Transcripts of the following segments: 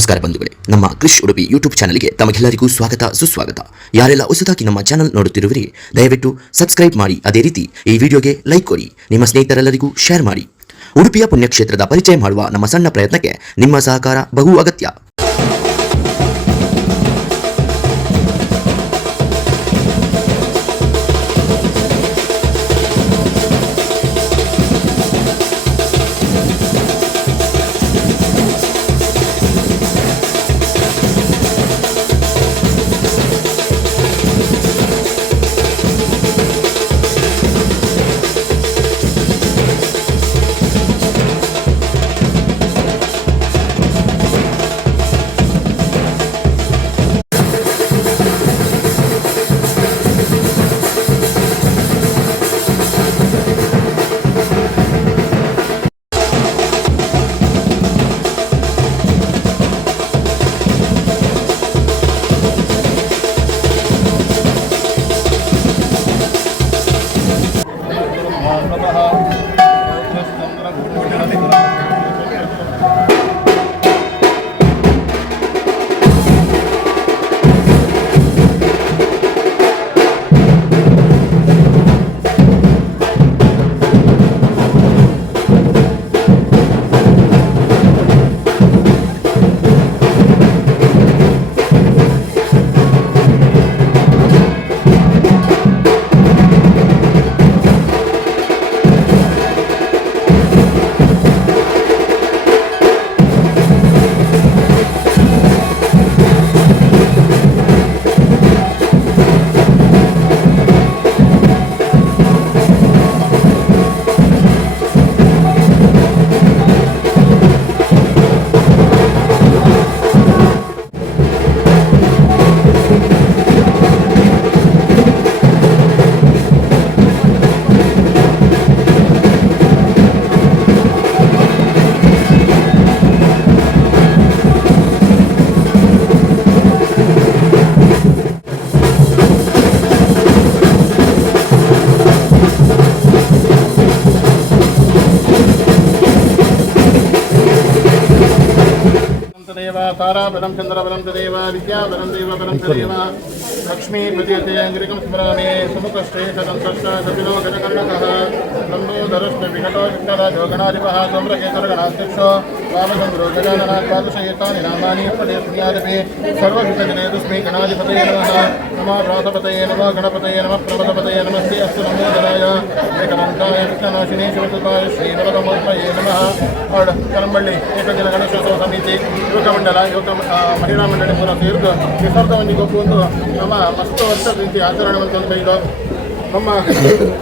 ನಮಸ್ಕಾರ ಬಂಧುಗಳೇ, ನಮ್ಮ ಕ್ರಿಶ್ ಉಡುಪಿ ಯೂಟ್ಯೂಬ್ ಚಾನಲ್ಗೆ ತಮಗೆಲ್ಲರಿಗೂ ಸ್ವಾಗತ ಸುಸ್ವಾಗತ. ಯಾರೆಲ್ಲ ಹೊಸದಾಗಿ ನಮ್ಮ ಚಾನಲ್ ನೋಡುತ್ತಿರುವಿರಿ ದಯವಿಟ್ಟು ಸಬ್ಸ್ಕ್ರೈಬ್ ಮಾಡಿ, ಅದೇ ರೀತಿ ಈ ವಿಡಿಯೋಗೆ ಲೈಕ್ ಕೊಡಿ, ನಿಮ್ಮ ಸ್ನೇಹಿತರೆಲ್ಲರಿಗೂ ಶೇರ್ ಮಾಡಿ. ಉಡುಪಿಯ ಪುಣ್ಯಕ್ಷೇತ್ರದ ಪರಿಚಯ ಮಾಡುವ ನಮ್ಮ ಸಣ್ಣ ಪ್ರಯತ್ನಕ್ಕೆ ನಿಮ್ಮ ಸಹಕಾರ ಬಹು ಅಗತ್ಯ. ताराबलं चन्द्रबलं तदेव विद्याबलं देवबलं तदेव लक्ष्मीपतियते अङ्गिरिकं स्मरामि सुमुखश्रेष्ठदन्तश्च कपिलो गजकर्णकः लम्बोदरश्च विकटो विघ्नराजो गणाधिपः सम्रकेतर्गणाध्यक्षो वामचन्द्रो गजाननात् द्वादशैतानि नामानि पठेस्म्यादपि सर्वविषयजने तस्मै गणाधिपतये नमः नमः प्रातपतये नमः गणपतये नमः प्रमदपतये नमस्ते अस्तु लम्बोदराय एकदन्ताय विघ्ननाशिने शिवसुताय श्रीवरदमूर्तये नमः करंबಳ್ಳಿ ಏಕದಿನ ಗಣೇಶೋತ್ಸವ ಸಮಿತಿ ಯುವಕ ಮಂಡಲ ಮಹಿಳಾ ಮಂಡಳಿ ಪೂರ ಸೇರಿದು ವಿಸರ್ಜನೆ ಒಪ್ಪುವುದು ನಮ್ಮ ಮಸ್ತ್ ವರ್ಷದ ರೀತಿ ಆಚರಣೆ ಮಾಡ್ಕೊಂತ ಇದು ನಮ್ಮ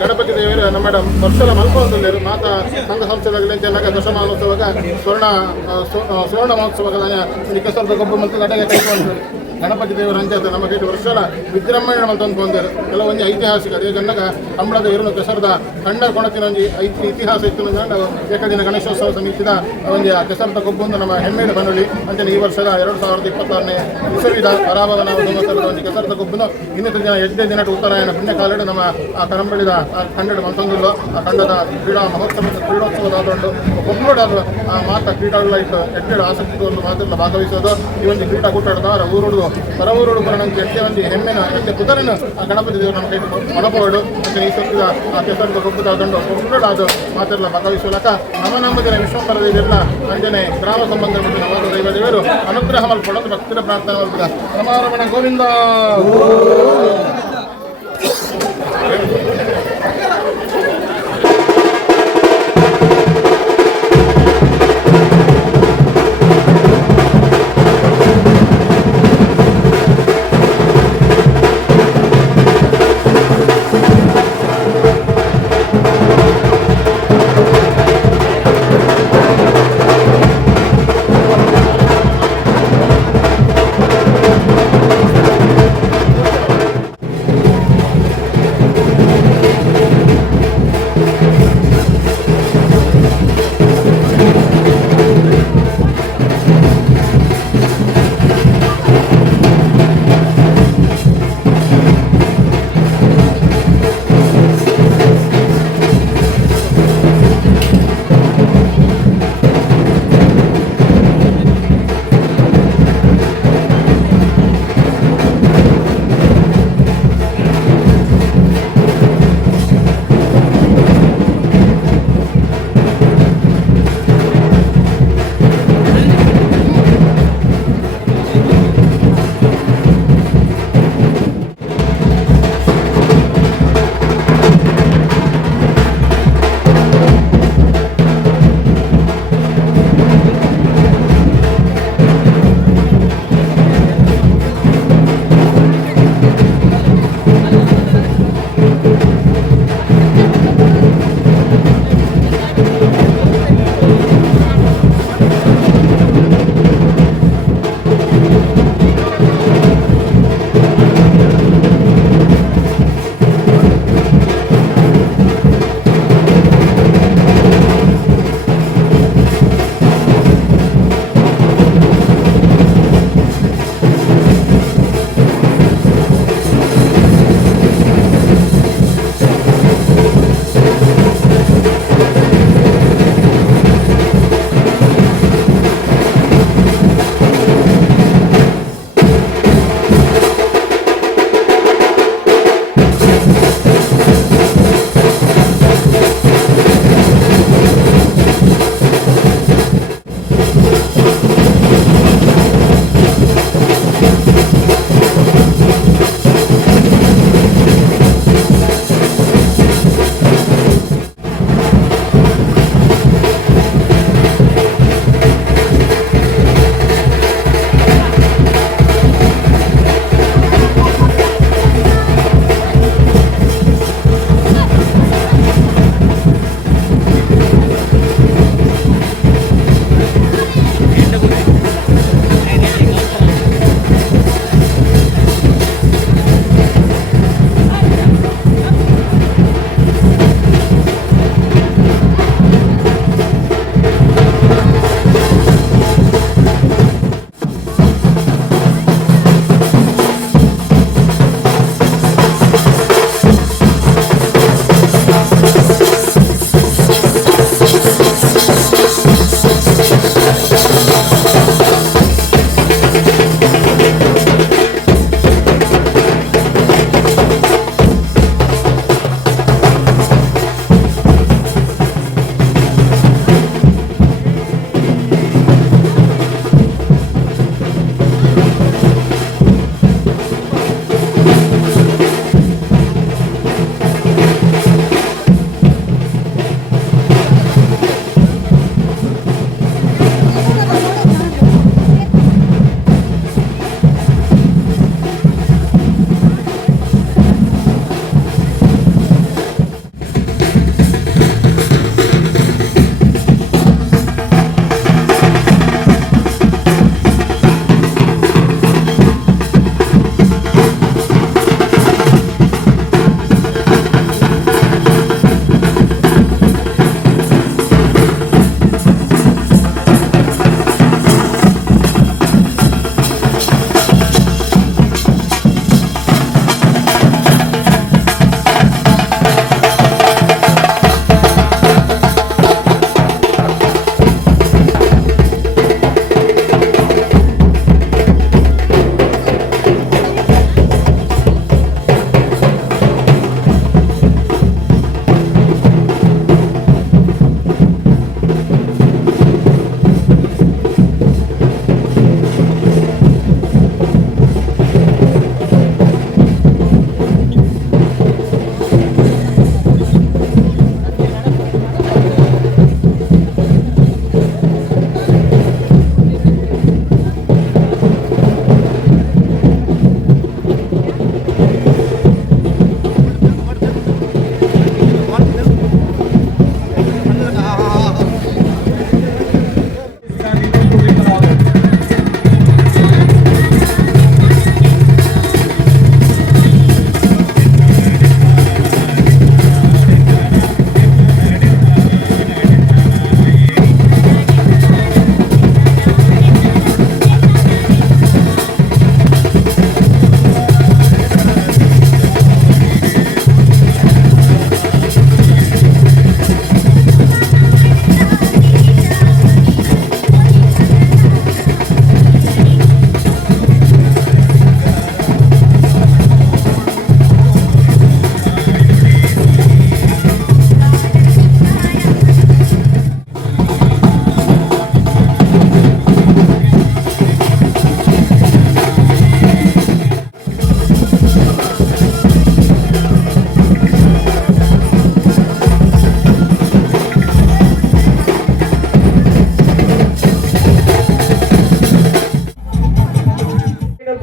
ಗಣಪತಿ ದೇವರು ನಮ್ಮ ವರ್ಷದ ಮಲ್ಪೊಂದು ಮಾತಾ ಸಂಘ ಸಂಸ್ಥೆಗಳಲ್ಲಿ ಜನಕ ದಶಮಾನೋತ್ಸವಗ ಸುವರ್ಣ ಮಹೋತ್ಸವದ ಕೆಸರದ ಗೊಬ್ಬ ಮತ್ತು ಗಡೆಗೆ ಕೈಗೊಂಡು ಗಣಪತಿ ದೇವರ ಅಂಚೆ ನಮಗೆ ವರ್ಷದ ವಿಜೃಂಭಣೆ ಮಂತಂದು ಬಂದರು ಕೆಲವೊಂದು ಐತಿಹಾಸಿಕ ಅದೇ ಜನಗ ಅಂಬಳದ ಇರುಳು ಕೆಸರದ ಕಂಡ ಕೊಣತಿನ ಒಂದು ಇತಿಹಾಸ ಇತ್ತು ನಾವು ಏಕದಿನ ಗಣೇಶೋತ್ಸವ ಸಮಿತಿದ ಒಂದು ಕೆಸರದ ಗೊಬ್ಬೊಂದು ನಮ್ಮ ಹೆಮ್ಮೆಯ ಬಂಡಳಿ ಅಂತೇಳಿ ಈ ವರ್ಷದ 2026ನೇ ಇಸವಿದ ಪರಾಭವನ ಒಂದು ಕೆಸರದ ಗೊಬ್ಬನು ಇನ್ನಿತರ ದಿನ 8ನೇ ದಿನ ಉತ್ತರಾಯಣ ಪುಣ್ಯ ಕಾಲಡು ನಮ್ಮ ಆ ಕರಂಬಳಿದ ಕಂಡ ಮಂತಂದುಲ್ಲು ಆ ಕಂಡದ ಕ್ರೀಡೋತ್ಸವದ ಒಂದು ಒಬ್ಬರು ಆ ಮಾತ ಕ್ರೀಡಾಗಳ ಇತ್ತು 8 ಆಸಕ್ತಿ ಮಾತ್ರ ಭಾಗವಹಿಸೋದು ಈ ಒಂದು ಕ್ರೀಡಾಕೂಟದ ಊರುಡು ಹೊರವೂರು ನಂಗೆ ಎಟ್ಟೆ ಒಂದು ಹೆಮ್ಮೆನ ಎಟ್ಟೆ ಕುದುರೆನ ಆ ಗಣಪತಿ ದೇವರು ನಮ್ಮ ಕೈ ಮಡಪೋಡು ಅಂತ ಈ ಸತ್ತಿದ ಆ ಕೆಸರದ ಗೊಬ್ಬದ ದಂಡು ಒಬ್ಬರು ಮಾತೆಲ್ಲ ಭಾಗವಹಿಸಲಕ ನವನಂಬದಿನ ವಿಶ್ವಂಬರ ದೇವಿಯಲ್ಲ ಅಂಜನೆ ಗ್ರಾಮ ಸಂಬಂಧಪಟ್ಟ ನವ ದೈವ ದೇವರು ಅನುಗ್ರಹ ಮಲ್ಪಡೋದು ಭಕ್ತರ ಪ್ರಾರ್ಥನೆ ಮಾಡ್ತದೆ ರಮಾರಮಣ ಗೋವಿಂದ.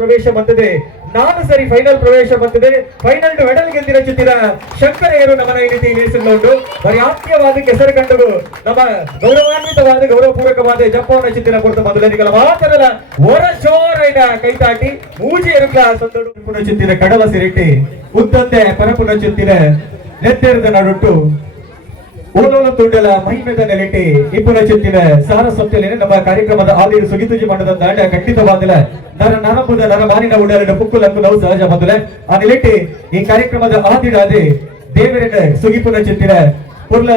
ಪ್ರವೇಶ ಬಂದಿದೆ. ನಾನು ಸರಿ ಫೈನಲ್ ಪ್ರವೇಶ ಬಂದಿದೆ. ಫೈನಲ್ ಮೆಡಲ್ ಗೆದ್ದಿನ ಚಿತ್ತಿರ ಶಂಕರೆಯರು ನಮ್ಮನ ಈ ರೀತಿ ನೇಸಿಕೊಂಡು ಪರ್ಯಾಪ್ತವಾದ ಕೆಸರು ಕಂಡು ನಮ್ಮ ಗೌರವಾನ್ವಿತವಾದ ಗೌರವಪೂರ್ವಕವಾದ ಜಪ್ಪವನ್ನ ಚಿತ್ತಿನ ಕೊಡ್ತ ಮೊದಲನಿಗಳ ಮಾತರಲ ಒರ ಜೋರೈನ ಕೈತಾಟಿ ಮೂಜಿ ಎರುಕ ಸಂದಡು ಪುನ ಚಿತ್ತಿನ ಕಡಲ ಸಿರಿಟ್ಟಿ ಉದ್ದಂತೆ ಪರಪುನ ಚಿತ್ತಿನ ನೆತ್ತೆರದ ನಡುಟ್ಟು ಓಲೋಲ ತುಂಡಲ ಮಹಿಮೆದ ನೆಲೆಟ್ಟಿ ಇಪ್ಪುನ ಚಿತ್ತಿನ ಸಾರ ಸೊತ್ತಲಿನ ನಮ್ಮ ಕಾರ್ಯಕ್ರಮದ ಆದಿರು ಸುಗಿತುಜಿ ಮಾಡದ ದಾಟ ಖಂಡಿತವಾದಲ ನರಮುದ ನರಮಾನಿನ ಉಡಲಿನ ಪುಕ್ಕುಲಕ್ಕು ನಾವು ಸಹಜ ಮೊದಲೇ ಆ ನೆಲೆಟ್ಟಿ ಈ ಕಾರ್ಯಕ್ರಮದ ಆದಿರಾದೆ ದೇವರಿನ ಸುಗಿಪುನ ಚಿತ್ತಿನ ಪುರ್ಲ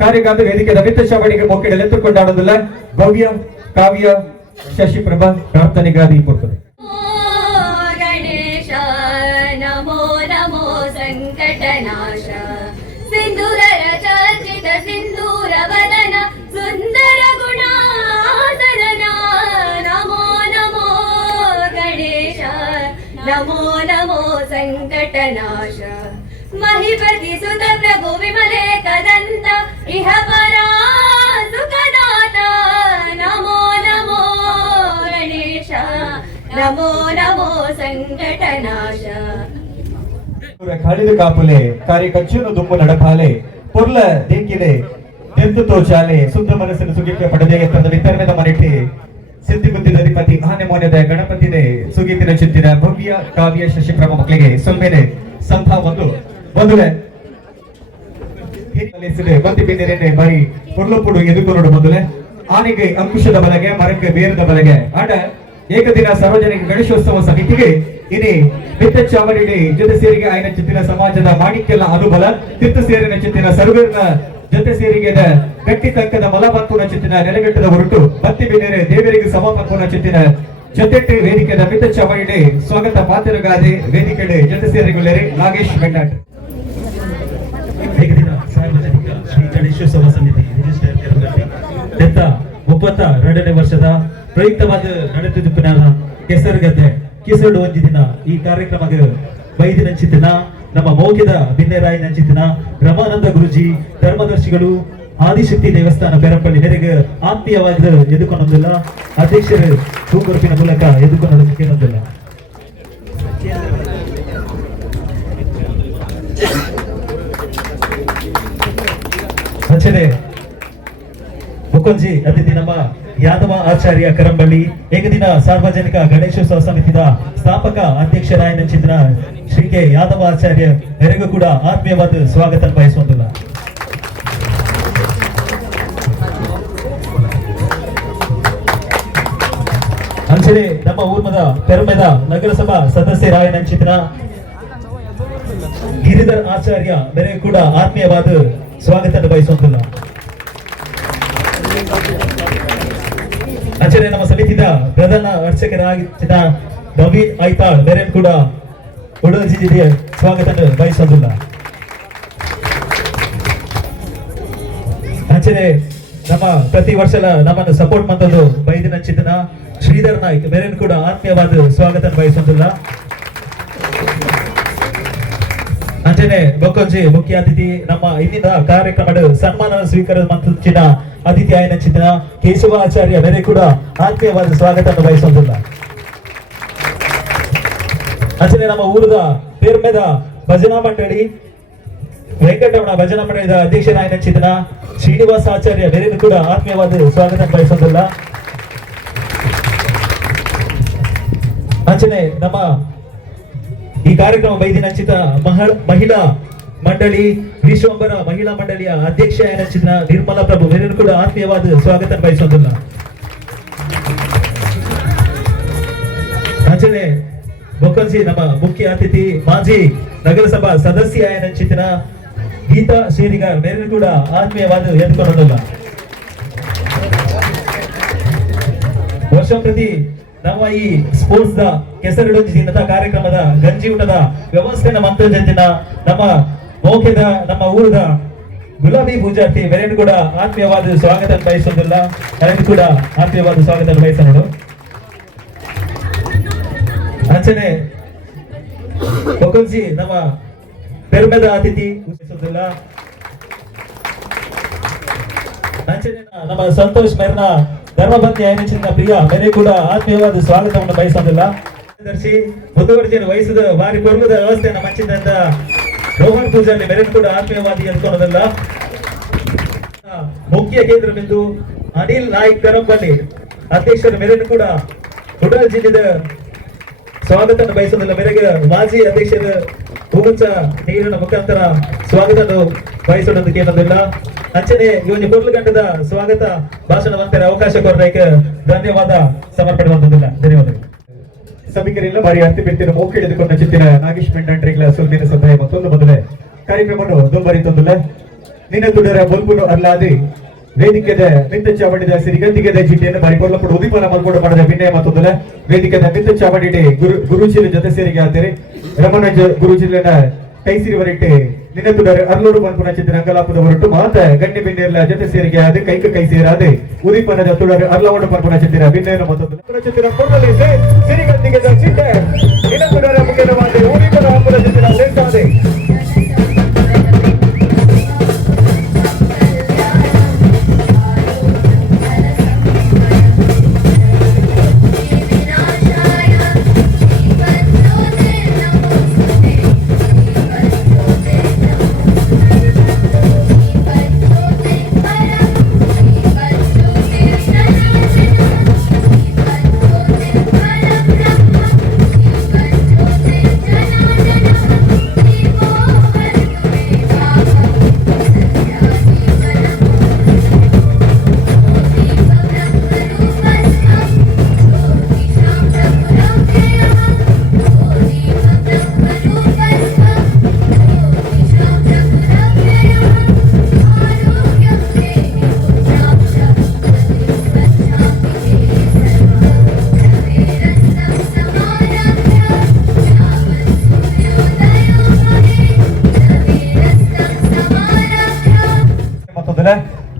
ಕಾರ್ಯಗಾದ ವೇದಿಕೆ ಮಿತ್ತ ಚಾವಡಿಗೆ ಮೊಕ್ಕಿಡಲು ಎತ್ತುಕೊಂಡಾಡೋದಿಲ್ಲ ಭವ್ಯ ಕಾವ್ಯ ಶಶಿಪ್ರಭಾ ಪ್ರಾರ್ಥನೆಗಾಗಿ ಕೊಡ್ತದೆ. ಗಣೇಶ ನಮೋ ನಮೋ ಸಂಕಟನಾಶ ಸಿಂಧೂರರ ಚರ್ಚಿತ ಸಿಂಧೂರ ವದನ ಸುಂದರ ಗುಣಾಸನ ನಮೋ ನಮೋ ಗಣೇಶ ನಮೋ ನಮೋ ಸಂಕಟನಾಶ ಮಹಿಪತಿ ಸುತ ಪ್ರಭು ವಿಮಲೆ ಕದಂತ ಇಹ ಪರಾ ಸುಖದಾತ ನಮೋ ನಮೋ ಗಣೇಶ ನಮೋ ನಮೋ ಸಂಕಟನಾಶ ಖಾಳಿದ ಕಾಪುಲೆ ಕಾರ್ಯ ಕಚ್ಚೂನು ದುಂಬು ನಡಪಾಲೆ ಪುರ್ಲ ದೇಕಿಲೆ ತೆಂದು ತೋಚಾಲೆ ಶುದ್ಧ ಮನಸ್ಸಿನ ಸುಗಿಕೆ ಪಡೆದೆ ಎತ್ತದ ವಿತರಣೆದ ಮನೆಟ್ಟಿ ಸಿದ್ಧಿ ಬುದ್ಧಿದ ಅಧಿಪತಿ ಆನೆ ಮೋನೆದ ಗಣಪತಿನೇ ಸುಗೀತಿನ ಚಿತ್ತಿನ ಭವ್ಯ ಕಾವ್ಯ ಶಶಿಪ್ರಭ ಮಕ್ಕಳಿಗೆ ಸೊಲ್ಮೇನೆ ಸಂಥ ಮೊದಲೇ ಬಂತಿ ಬಿಂದಿರೇನೆ ಬಾರಿ ಪುರ್ಲಪುಡು ಎದುಕೊನೋಡು ಮೊದಲೇ ಆನೆಗೆ ಅಂಕುಶದ ಬಲಗೆ ಮರಕ್ಕೆ ಬೇರದ ಬಲಗೆ ಆಟ ಏಕದಿನ ಸಾರ್ವಜನಿಕ ಗಣೇಶೋತ್ಸವ ಸಮಿತಿಗೆ ಇನಿ ಮಿತ್ತ ಚಾವಡಿಗೆ ಜೊತೆ ಸೇರಿಗೆ ಆಯ್ನ ಚಿತ್ತಿನ ಸಮಾಜದ ಮಾಡಿಕ್ಕೆಲ್ಲ ಅನುಬಲ ತೀರ್ಥ ಸೇರಿನ ಚಿತ್ತಿನ ಸರ್ವೇರ್ನ ಜೊತೆ ಸೇರಿಗೆ ಗಟ್ಟಿ ತಕ್ಕದ ಮಲಬಂಪುನ ಚಿತ್ತಿನ ನೆಲೆಗಟ್ಟದ ಹೊರಟು ಬತ್ತಿ ಬಿನ್ನೆರೆ ದೇವರಿಗೆ ಸಮಪಂಪುನ ಚಿತ್ತಿನ ಜೊತೆಟ್ಟೆ ವೇದಿಕೆದ ಮಿತ್ತ ಚಾವಡಿಗೆ ಸ್ವಾಗತ ಪಾತ್ರಗಾದೆ ವೇದಿಕೆಡೆ ಜೊತೆ ಸೇರಿಗೊಳ್ಳೆರೆ ನಾಗೇಶ್ ಬೆಂಡಾಟ್. ಏಕದಿನ ಸಾರ್ವಜನಿಕ ಶ್ರೀ ಗಣೇಶೋತ್ಸವ ಸಮಿತಿ ರಿಜಿಸ್ಟರ್ ತಿರುಗಟ್ಟಿ 32ನೇ ವರ್ಷದ ಪ್ರಯುಕ್ತವಾದ ನಡೆದುದಿನ ಕೆಸರುಗದ್ದೆ ಕಿಸಡು ಒಂಜಿ ದಿನ ಈ ಕಾರ್ಯಕ್ರಮಕ್ಕೆ ಬೈದಿನ ಚಿತ್ತಿನ ನಮ್ಮ ಮೌಖ್ಯದ ಬಿನ್ನೆರಾಯಿನ ಚಿತ್ತಿನ ರಮಾನಂದ ಗುರುಜಿ ಧರ್ಮದರ್ಶಿಗಳು ಆದಿಶಕ್ತಿ ದೇವಸ್ಥಾನ ಪೆರಂಪಳ್ಳಿ ನೆರೆಗೆ ಆತ್ಮೀಯವಾದ ಎದುಕೊಂಡೊಂದಿಲ್ಲ ಅಧ್ಯಕ್ಷರು ಭೂಗುರುಪಿನ ಮೂಲಕ ಎದುಕೊಂಡೊಂದಿಲ್ಲ. ಅಂಚನೆ ಮುಖಂಜಿ ಅತಿಥಿ ನಮ್ಮ ಯಾದವ ಆಚಾರ್ಯ ಕರಂಬಳ್ಳಿ ಏಕದಿನ ಸಾರ್ವಜನಿಕ ಗಣೇಶೋತ್ಸವ ಸಮಿತಿಯ ಸ್ಥಾಪಕ ಅಧ್ಯಕ್ಷರಾಯನ ಚಿತ್ರ ಶ್ರೀ ಕೆ ಯಾದವ ಆಚಾರ್ಯ ಎಲ್ಲರಿಗೂ ಕೂಡ ಆತ್ಮೀಯವಾದ ಸ್ವಾಗತ ಬಯಸುವಂತಿಲ್ಲ. ಅಂಚನೆ ನಮ್ಮ ಊರ್ಮದ ಪೆರ್ಮೆದ ನಗರಸಭಾ ಸದಸ್ಯರಾಯನ ಚಿತ್ರ ಗಿರಿಧರ್ ಆಚಾರ್ಯ ಎಲ್ಲರಿಗೂ ಕೂಡ ಆತ್ಮೀಯವಾದ ಸ್ವಾಗತ ಬಯಸುವಂತಿಲ್ಲ. ಅಂಚನೆ ನಮ್ಮ ಸಮಿತಿಯ ಪ್ರಧಾನ ಅರ್ಚಕರಾಗಿದ್ದ ನವೀನ್ ಐತಾಳ್ ಬೇರೆ ಕೂಡ ಉಡೋಜಿಗೆ ಸ್ವಾಗತ ಬಯಸೋದಿಲ್ಲ. ಅಂಚನೆ ನಮ್ಮ ಪ್ರತಿ ವರ್ಷ ನಮ್ಮನ್ನು ಸಪೋರ್ಟ್ ಮಾಡೋದು ಬೈದಿನ ಚಿತ್ತನ ಶ್ರೀಧರ್ ನಾಯ್ಕ್ ಬೇರೆ ಕೂಡ ಆತ್ಮೀಯವಾದ ಸ್ವಾಗತ ಬಯಸೋದಿಲ್ಲ. ಅಂಚನೆ ಬೊಕ್ಕೊಂಜಿ ಮುಖ್ಯ ಅತಿಥಿ ನಮ್ಮ ಇಂದಿನ ಕಾರ್ಯಕ್ರಮದ ಸನ್ಮಾನ ಸ್ವೀಕಾರ ಮಂಚಿನ ಅತಿಥಿ ಆಯ್ನ ಚಿತ್ರ ಕೇಶವಾಚಾರ್ಯ ಬೇರೆ ಕೂಡ ಆತ್ಮೀಯವಾದ ಸ್ವಾಗತ ಬಯಸೋದಿಲ್ಲ. ಅಂಚನೆ ನಮ್ಮ ಊರದ ಪೇರ್ಮೆದ ಭಜನಾ ಮಂಡಳಿ ವೆಂಕಟರಮಣ ಭಜನಾ ಮಂಡಳಿದ ಅಧ್ಯಕ್ಷರಾಯನ ಚಿತ್ರ ಶ್ರೀನಿವಾಸ ಆಚಾರ್ಯ ಬೇರೆ ಕೂಡ ಆತ್ಮೀಯವಾದ ಸ್ವಾಗತ ಬಯಸೋದಿಲ್ಲ. ಅಂಚನೆ ನಮ್ಮ ಈ ಕಾರ್ಯಕ್ರಮ ಬೈದಿನ ಚಿತ್ರ ಮಹಿಳಾ ಮಂಡಳಿ ವಿಶ್ವಂಬರ ಮಹಿಳಾ ಮಂಡಳಿಯ ಅಧ್ಯಕ್ಷ ಚಿತ್ರ ನಿರ್ಮಲಾ ಪ್ರಭು ಬೇರೆ ಕೂಡ ಆತ್ಮೀಯವಾದ ಸ್ವಾಗತ ಬಯಸೋದಿಲ್ಲ. ಅಂಚನೆ ಬೊಕ್ಕಲ್ಸಿ ನಮ್ಮ ಮುಖ್ಯ ಅತಿಥಿ ಮಾಜಿ ನಗರಸಭಾ ಸದಸ್ಯ ಚಿತ್ರ ಗೀತಾ ಶೇರಿಗಾರ್ ಬೇರೆ ಕೂಡ ಆತ್ಮೀಯವಾದ ಎದ್ದುಕೊಳ್ಳೋದಿಲ್ಲ. ವರ್ಷ ಪ್ರತಿ ನಮ್ಮ ಈ ಸ್ಪೋರ್ಟ್ಸ್ ದ ಕೆಸರಿಡೊಂಜಿ ದಿನದ ಕಾರ್ಯಕ್ರಮದ ಗಂಜಿ ಊಟದ ವ್ಯವಸ್ಥೆನ ಮಂತ್ರಿನ ನಮ್ಮ ಮೌಖ್ಯದ ನಮ್ಮ ಊರದ ಗುಲಾಬಿ ಪೂಜಾರ್ಥಿ ಬೇರೆ ಕೂಡ ಆತ್ಮೀಯವಾದ ಸ್ವಾಗತ ಬಯಸೋದಿಲ್ಲ. ಎಲ್ಲರಿಗೂ ಕೂಡ ಆತ್ಮೀಯವಾದ ಸ್ವಾಗತ ಬಯಸೋಣ. ಅಂಚನೆ ಬೊಕ್ಕಲ್ಸಿ ನಮ್ಮ ಪೆರ್ಮೆದ ಅತಿಥಿ ಬಯಸೋದಿಲ್ಲ. ಅಂಚನೆ ನಮ್ಮ ಸಂತೋಷ್ ಮೇರ್ನ ಧರ್ಮಬಂಧಿ ಆಯ್ನ ಚಿನ್ನ ಪ್ರಿಯ ಬೇರೆ ಕೂಡ ಆತ್ಮೀಯವಾದ ಸ್ವಾಗತವನ್ನು ಬಯಸೋದಿಲ್ಲ. ದರ್ಶಿ ಮುಂದುವರಿಸಿದ ವಯಸ್ಸದ ಬಾರಿ ಕೊರ್ಲದ ವ್ಯವಸ್ಥೆಯನ್ನು ಮಂಚಿದಂತ ರೋಹನ್ ಪೂಜಾರಿ ಮೆರೆದು ಕೂಡ ಆತ್ಮೀಯವಾದಿ ಅಂದ್ಕೊಳ್ಳೋದಲ್ಲ. ಮುಖ್ಯ ಕೇಂದ್ರ ಬಿಂದು ಅನಿಲ್ ನಾಯ್ಕ್ ಕರಂಬಳ್ಳಿ ಅಧ್ಯಕ್ಷರ ಮೆರೆದು ಕೂಡ ಉಡಾಲ್ ಜಿಲ್ಲೆದ ಸ್ವಾಗತ ಬಯಸೋದಿಲ್ಲ ಮೇರೆಗೆ ಮಾಜಿ ಅಧ್ಯಕ್ಷರ ಹೂಗುಚ್ಚ ನೀರಿನ ಮುಖಾಂತರ ಸ್ವಾಗತ ಬಯಸೋದಂತ ಕೇಳೋದಿಲ್ಲ. ಅಂಚನೆ ಈ ಒಂದು ಕೊರ್ಲುಗಂಡದ ಸ್ವಾಗತ ಭಾಷಣವಂತರ ಅವಕಾಶ ಕೊರಕ್ಕೆ ಧನ್ಯವಾದ ಸಮರ್ಪಣೆ ಮಾಡುವುದಿಲ್ಲ. ಧನ್ಯವಾದಗಳು. ಸಭಿಕರೆಲ್ಲ ಬಾರಿ ಅರ್ತಿ ಬಿಡ್ತಿನ ಮೋಕೆ ಹಿಡಿದುಕೊಂಡ ಚಿತ್ತಿನ ನಾಗೇಶ್ ಮೆಂಡಂಟ್ರಿಗಳ ಸುಲ್ದಿನ ಸಭೆ ಮತ್ತೊಂದು ಮೊದಲೇ ಕಾರ್ಯಕ್ರಮವನ್ನು ದುಂಬರಿತೊಂದಿಲ್ಲ. ನಿನ್ನ ತುಡರ ಬೊಲ್ಪುನು ಅಲ್ಲಾದಿ ವೇದಿಕೆದ ನಿಂತ ಚಾವಡಿದ ಸಿರಿಗಂದಿಗೆದ ಜಿಡ್ಡಿಯನ್ನು ಬಾರಿ ಕೊಲ್ಲಪಡು ಉದೀಪನ ಮಲ್ಕೊಂಡು ಮಾಡಿದ ವಿನಯ ಮತ್ತೊಂದಲ ವೇದಿಕೆದ ನಿಂತ ಚಾವಡಿ ಗುರುಜಿನ ಜೊತೆ ಸೇರಿಗೆ ಆದರೆ ರಮಣ ಗುರುಜಿನ ಕೈಸಿರಿವರಿಟ್ಟೆ ನಿನ್ನ ತುಡರ ಅರ್ಲೋಡು ಮನ್ಪುನ ಚಿತ್ರ ಅಂಗಲಾಪದ ಹೊರಟು ಮಾತ ಗಣ್ಯ ಬಿನ್ನೆರ್ಲ ಜೊತೆ ಸೇರಿಗೆ ಆದ ಕೈಕ ಕೈ ಸೇರಾದೆ ಉದೀಪನದ ತುಡರ ಅರ್ಲೋಡು ಮನ್ಪುನ ಚಿತ್ರ ವಿನಯನ ಮತ್ತೊಂದಲ ಚಿತ್ರ ಕೊಡಲಿ ಸಿರಿಗಂದಿಗೆದ ಚಿಟ್ಟೆ ನಿನ್ನ ತುಡರ ಮುಖ್ಯವಾದ ಉದೀಪನ ಮನ್ಪುನ ಚಿತ್ರ ಲೇಸಾದೆ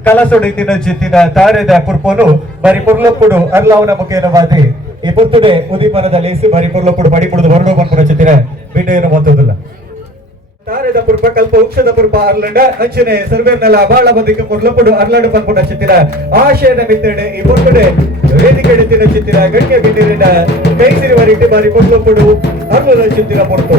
ಕಲಸೊಡಿತಿನ ಚಿತ್ತಿನ ತಾರೆದ ಪುರ್ಪೋನು ಬರಿ ಪುರ್ಲಪ್ಪುಡು ಅರ್ಲಾವನ ಮುಖೇನವಾದಿ ಈ ಪುರ್ತುಡೆ ಉದೀಪನದ ಲೇಸಿ ಬರಿ ಪುರ್ಲಪ್ಪುಡು ಬಡಿಪುಡುದು ಹೊರಡು ಬಂದ್ಪುಡ ಚಿತ್ತಿನ ಬಿಂಡೆಯನ್ನು ಮತ್ತೊಂದಿಲ್ಲ. ತಾರೆದ ಪುರ್ಪ ಕಲ್ಪ ವೃಕ್ಷದ ಪುರ್ಪ ಅರ್ಲಂಡ ಅಂಚನೆ ಸರ್ವೇರ್ನಲ್ಲ ಬಾಳ ಬದಿಕ ಪುರ್ಲಪ್ಪುಡು ಅರ್ಲಾಡು ಬಂದ್ಪುಡ ಚಿತ್ತಿನ ಆಶಯದ ಮಿತ್ತಡೆ ಈ ಪುರ್ತುಡೆ ವೇದಿಕೆ ಎತ್ತಿನ ಚಿತ್ತಿನ ಗಣ್ಯ ಬಿಂಡಿರಿನ ಕೈ ಸಿರಿವರಿಟ್ಟು ಬಾರಿ ಪುರ್ಲಪ್ಪುಡು ಅರ್ಲದ ಚಿತ್ತಿನ ಪುರ್ತು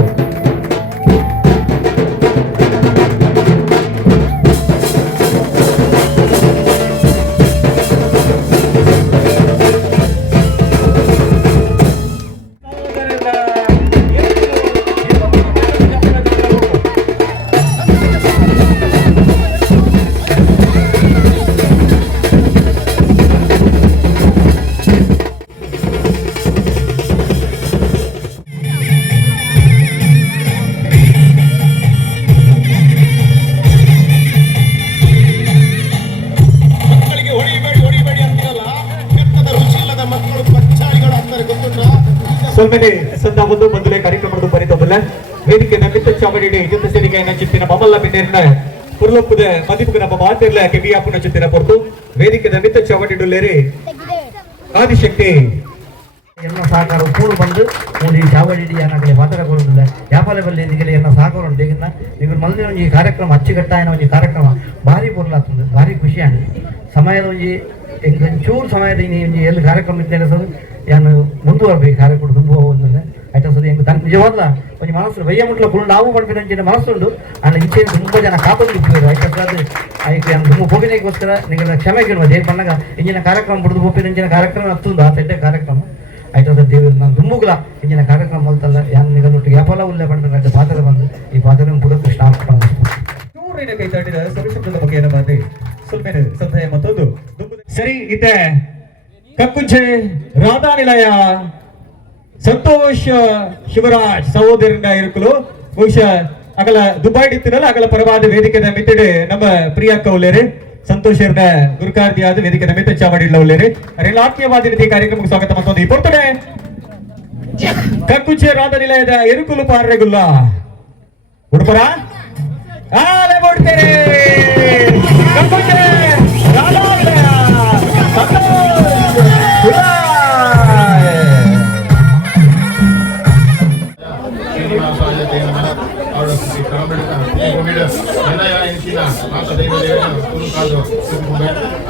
ಸೊಲ್ಮೆನೆ ಸಂದವೊಂದು ಮೊದಲೇ ಕಾರ್ಯಕ್ರಮದ ಬರಿತೊಂದಲ್ಲ ವೇದಿಕೆ ನಮಿತ ಚಾವಡಿ ಜೊತೆ ಸೇರಿಗೆ ಚಿತ್ತಿನ ಮಮಲ್ಲ ಬಿನ್ನೆರ್ನ ಪುರ್ಲಪ್ಪುದ ಮದಿಪುಗ ನಮ್ಮ ಮಾತಿರ್ಲ ಕೆಬಿಯಾಪುನ ಚಿತ್ತಿನ ಪೊರ್ತು ವೇದಿಕೆ ನಮಿತ ಚಾವಡಿ ಡುಲ್ಲೇರಿ ಆದಿಶಕ್ತಿ ಎಲ್ಲ ಸಹಕಾರ ಪೂರ್ಣ ಬಂದು ಒಂದು ಈ ಚಾವಡಿ ಅನ್ನಗಲೇ ಮಾತಾಡಕೊಳ್ಳುವುದಿಲ್ಲ ವ್ಯಾಪಾರ ಬಲ್ಲಿ ನಿಗಲೆ ಎಲ್ಲ ಸಹಕಾರ ಉಂಟು ಈಗ ನೀವು ಮೊದಲೇ ಒಂದು ಕಾರ್ಯಕ್ರಮ ಅಚ್ಚುಕಟ್ಟಾಯನ ಒಂದು ಕಾರ್ಯಕ್ರಮ ಭಾರಿ ಪೂರ್ಲಾಗ್ತದೆ ಭಾರಿ ಖುಷಿ ಆಗಿದೆ ಸಮಯದ ಒಂದು ಚೂರು ಸಮಯದ ಒಂದು ಎಲ್ಲಿ ಕಾರ್ಯಕ್ರಮ ನಡೆಸೋದು ಏನು ಮುಂದುವರಬೇಕು ಕಾರ್ಯಕ್ರಮ ತುಂಬ ಹೋಗೋದಿಲ್ಲ ಆಯ್ತಾ ಸರಿ ಹೆಂಗೆ ತನ್ನ ನಿಜವಾದ ಒಂದು ಮನಸ್ಸು ವಯ್ಯ ಮುಟ್ಲ ಪುಲ್ ನಾವು ಪಡ್ಬೇಕಂತ ಮನಸ್ಸುಂಡು ಅಲ್ಲ ಈಚೆ ತುಂಬ ಜನ ಕಾಪಾಡಿ ಆಯ್ತಾ ಅದು ಆಯ್ತು ತುಂಬ ಹೋಗಿನಗೋಸ್ಕರ ನಿಮಗೆ ಕ್ಷಮೆ ಕೇಳುವ ದೇವ್ ಬಂದಾಗ ಇಂಜಿನ ಕಾರ್ಯಕ್ರಮ ಬಿಡ್ದು ಹೋಗ್ತೀನಿ ಇಂಜಿನ ಕಾರ್ಯಕ್ರಮ ಹತ್ತುಂದು ಆ ತೆಡ್ಡೆ ಕಾರ್ಯಕ್ರಮ ಆಯ್ತಾ ಸರ್ ದೇವರು ನಾನು ತುಂಬುಗಳ ಇಂಜಿನ ಕಾರ್ಯಕ್ರಮ ಮಲ್ತಲ್ಲ ಯಾರು ನಿಗಲೊಟ್ಟಿಗೆ ಯಾಪಲ ಉಲ್ಲೆ ಪಡ್ಬೇಕು ಪಾತ್ರ ಬಂದು ಈ ಪಾತ್ರ ಕೂಡ ಕೃಷ್ಣ ನೂರಿನ ಕೈ ತಾಟಿದ ಸವಿಶಬ್ದದ ಬಗ್ಗೆ ಏನ ಮಾತೆ ಸ್ವಲ್ಪ ಸಂದೇಹ ಮತ್ತೊಂದು ಸರಿ ಇದೆ ಕಕ್ಕುಂಚೆ ರಾಧಾ ನಿಲಯ ಸಂತೋಷ್ ಶಿವರಾಜ್ ಸಹೋದರನ ಇರುಕಲು ಬಹುಶಃ ಅಗಲ ದುಬೈ ಇತ್ತಿನಲ್ಲ ಅಗಲ ಪರವಾದ ವೇದಿಕೆದ ಮಿತ್ತಿಡೆ ನಮ್ಮ ಪ್ರಿಯಕ್ಕ ಉಲ್ಲೇರಿ ಸಂತೋಷರ್ನ ಗುರುಕಾರ್ತಿಯಾದ ವೇದಿಕೆದ ಮಿತ್ತ ಚಾವಡಿಲ್ಲ ಉಲ್ಲೇರಿ ಅರೆಲ್ಲ ಆತ್ಮೀಯವಾದ ರೀತಿ ಕಾರ್ಯಕ್ರಮಕ್ಕೆ ಸ್ವಾಗತ ಮತ್ತೊಂದು ಈ ಪೊರ್ತಡೆ ಕಕ್ಕುಂಚೆ ರಾಧಾ ನಿಲಯದ ಎರುಕುಲು ಪಾರ್ರೆಗುಲ್ಲ ಉಡುಪರ ಆಲೆ ಕೊಡ್ತೇನೆ ಕಕ್ಕುಂಚೆ ರಾಧಾ ನಿಲಯ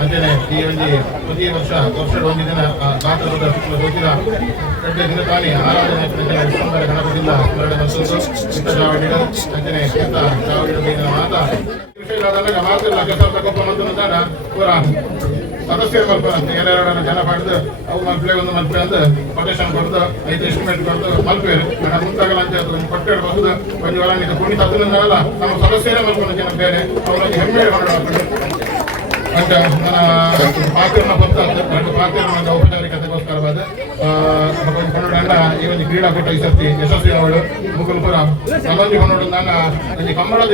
ಅಂಚನೆ ಈ ಒಂದು ಪ್ರತಿ ವರ್ಷದ ಒಂದು ದಿನ ಗಾತ್ರದ ಶುಕ್ಲ ಜ್ಯೋತಿರ ಗಂಟೆ ದಿನ ತಾನೇ ಆರಾಧನೆ ಡಿಸೆಂಬರ್ ಗಣಪತಿಯಿಂದ ಸ್ಮರಣೆ ಮತ್ತೊಂದು ಚಿತ್ತ ಚಾವಡಿಗಳು ಅಂಚನೆ ಚಿತ್ತ ಚಾವಡಿಗಳ ಮಾತ ವಿಷಯಗಳಾದಾಗ ಮಾತಿಲ್ಲ ಕೆಸರು ತಗೊಪ್ಪ ಮತ್ತು ಪೂರ ಸದಸ್ಯರು ಮಲ್ಪೆ ಎರಡೆರಡನ್ನ ಜನ ಪಡೆದು ಅವು ಮಲ್ಪೆ ಒಂದು ಮಲ್ಪೆ ಅಂತ ಕೊಟೇಶನ್ ಕೊಡ್ದು 5 ಎಸ್ಟಿಮೇಟ್ ಕೊಡ್ದು ಮಲ್ಪೆ ಮುಂತಾಗಲ್ಲ ಅಂತ ಕೊಟ್ಟೆ ಬಹುದು ಒಂದು ವಾರ ಇದು ಕುಣಿತ ಅದನ್ನೆಲ್ಲ ನಮ್ಮ ಸದಸ್ಯರೇ ಮಲ್ಕೊಂಡು ಜನ ಬೇರೆ ಅವರೊಂದು ಹೆಮ್ಮೆ ಮಾಡಬೇಕು ಅಂತ ನನ್ನ ಪಾತ್ರನ ಪಾತ್ರ ಔಪಚಾರಿಕತೆಗೋಸ್ಕರವಾದ ಕೊಂಡ ಈ ಒಂದು ಕ್ರೀಡಾಕೂಟ ಈ ಸರ್ತಿ ಯಶಸ್ವಿ ಅವಳು ಮುಗುಲ್ಪುರ ನಮ್ಮಲ್ಲಿ ಕೊಂಡೋಡು ನನ್ನ ಈ ಕಮ್ಮಳದ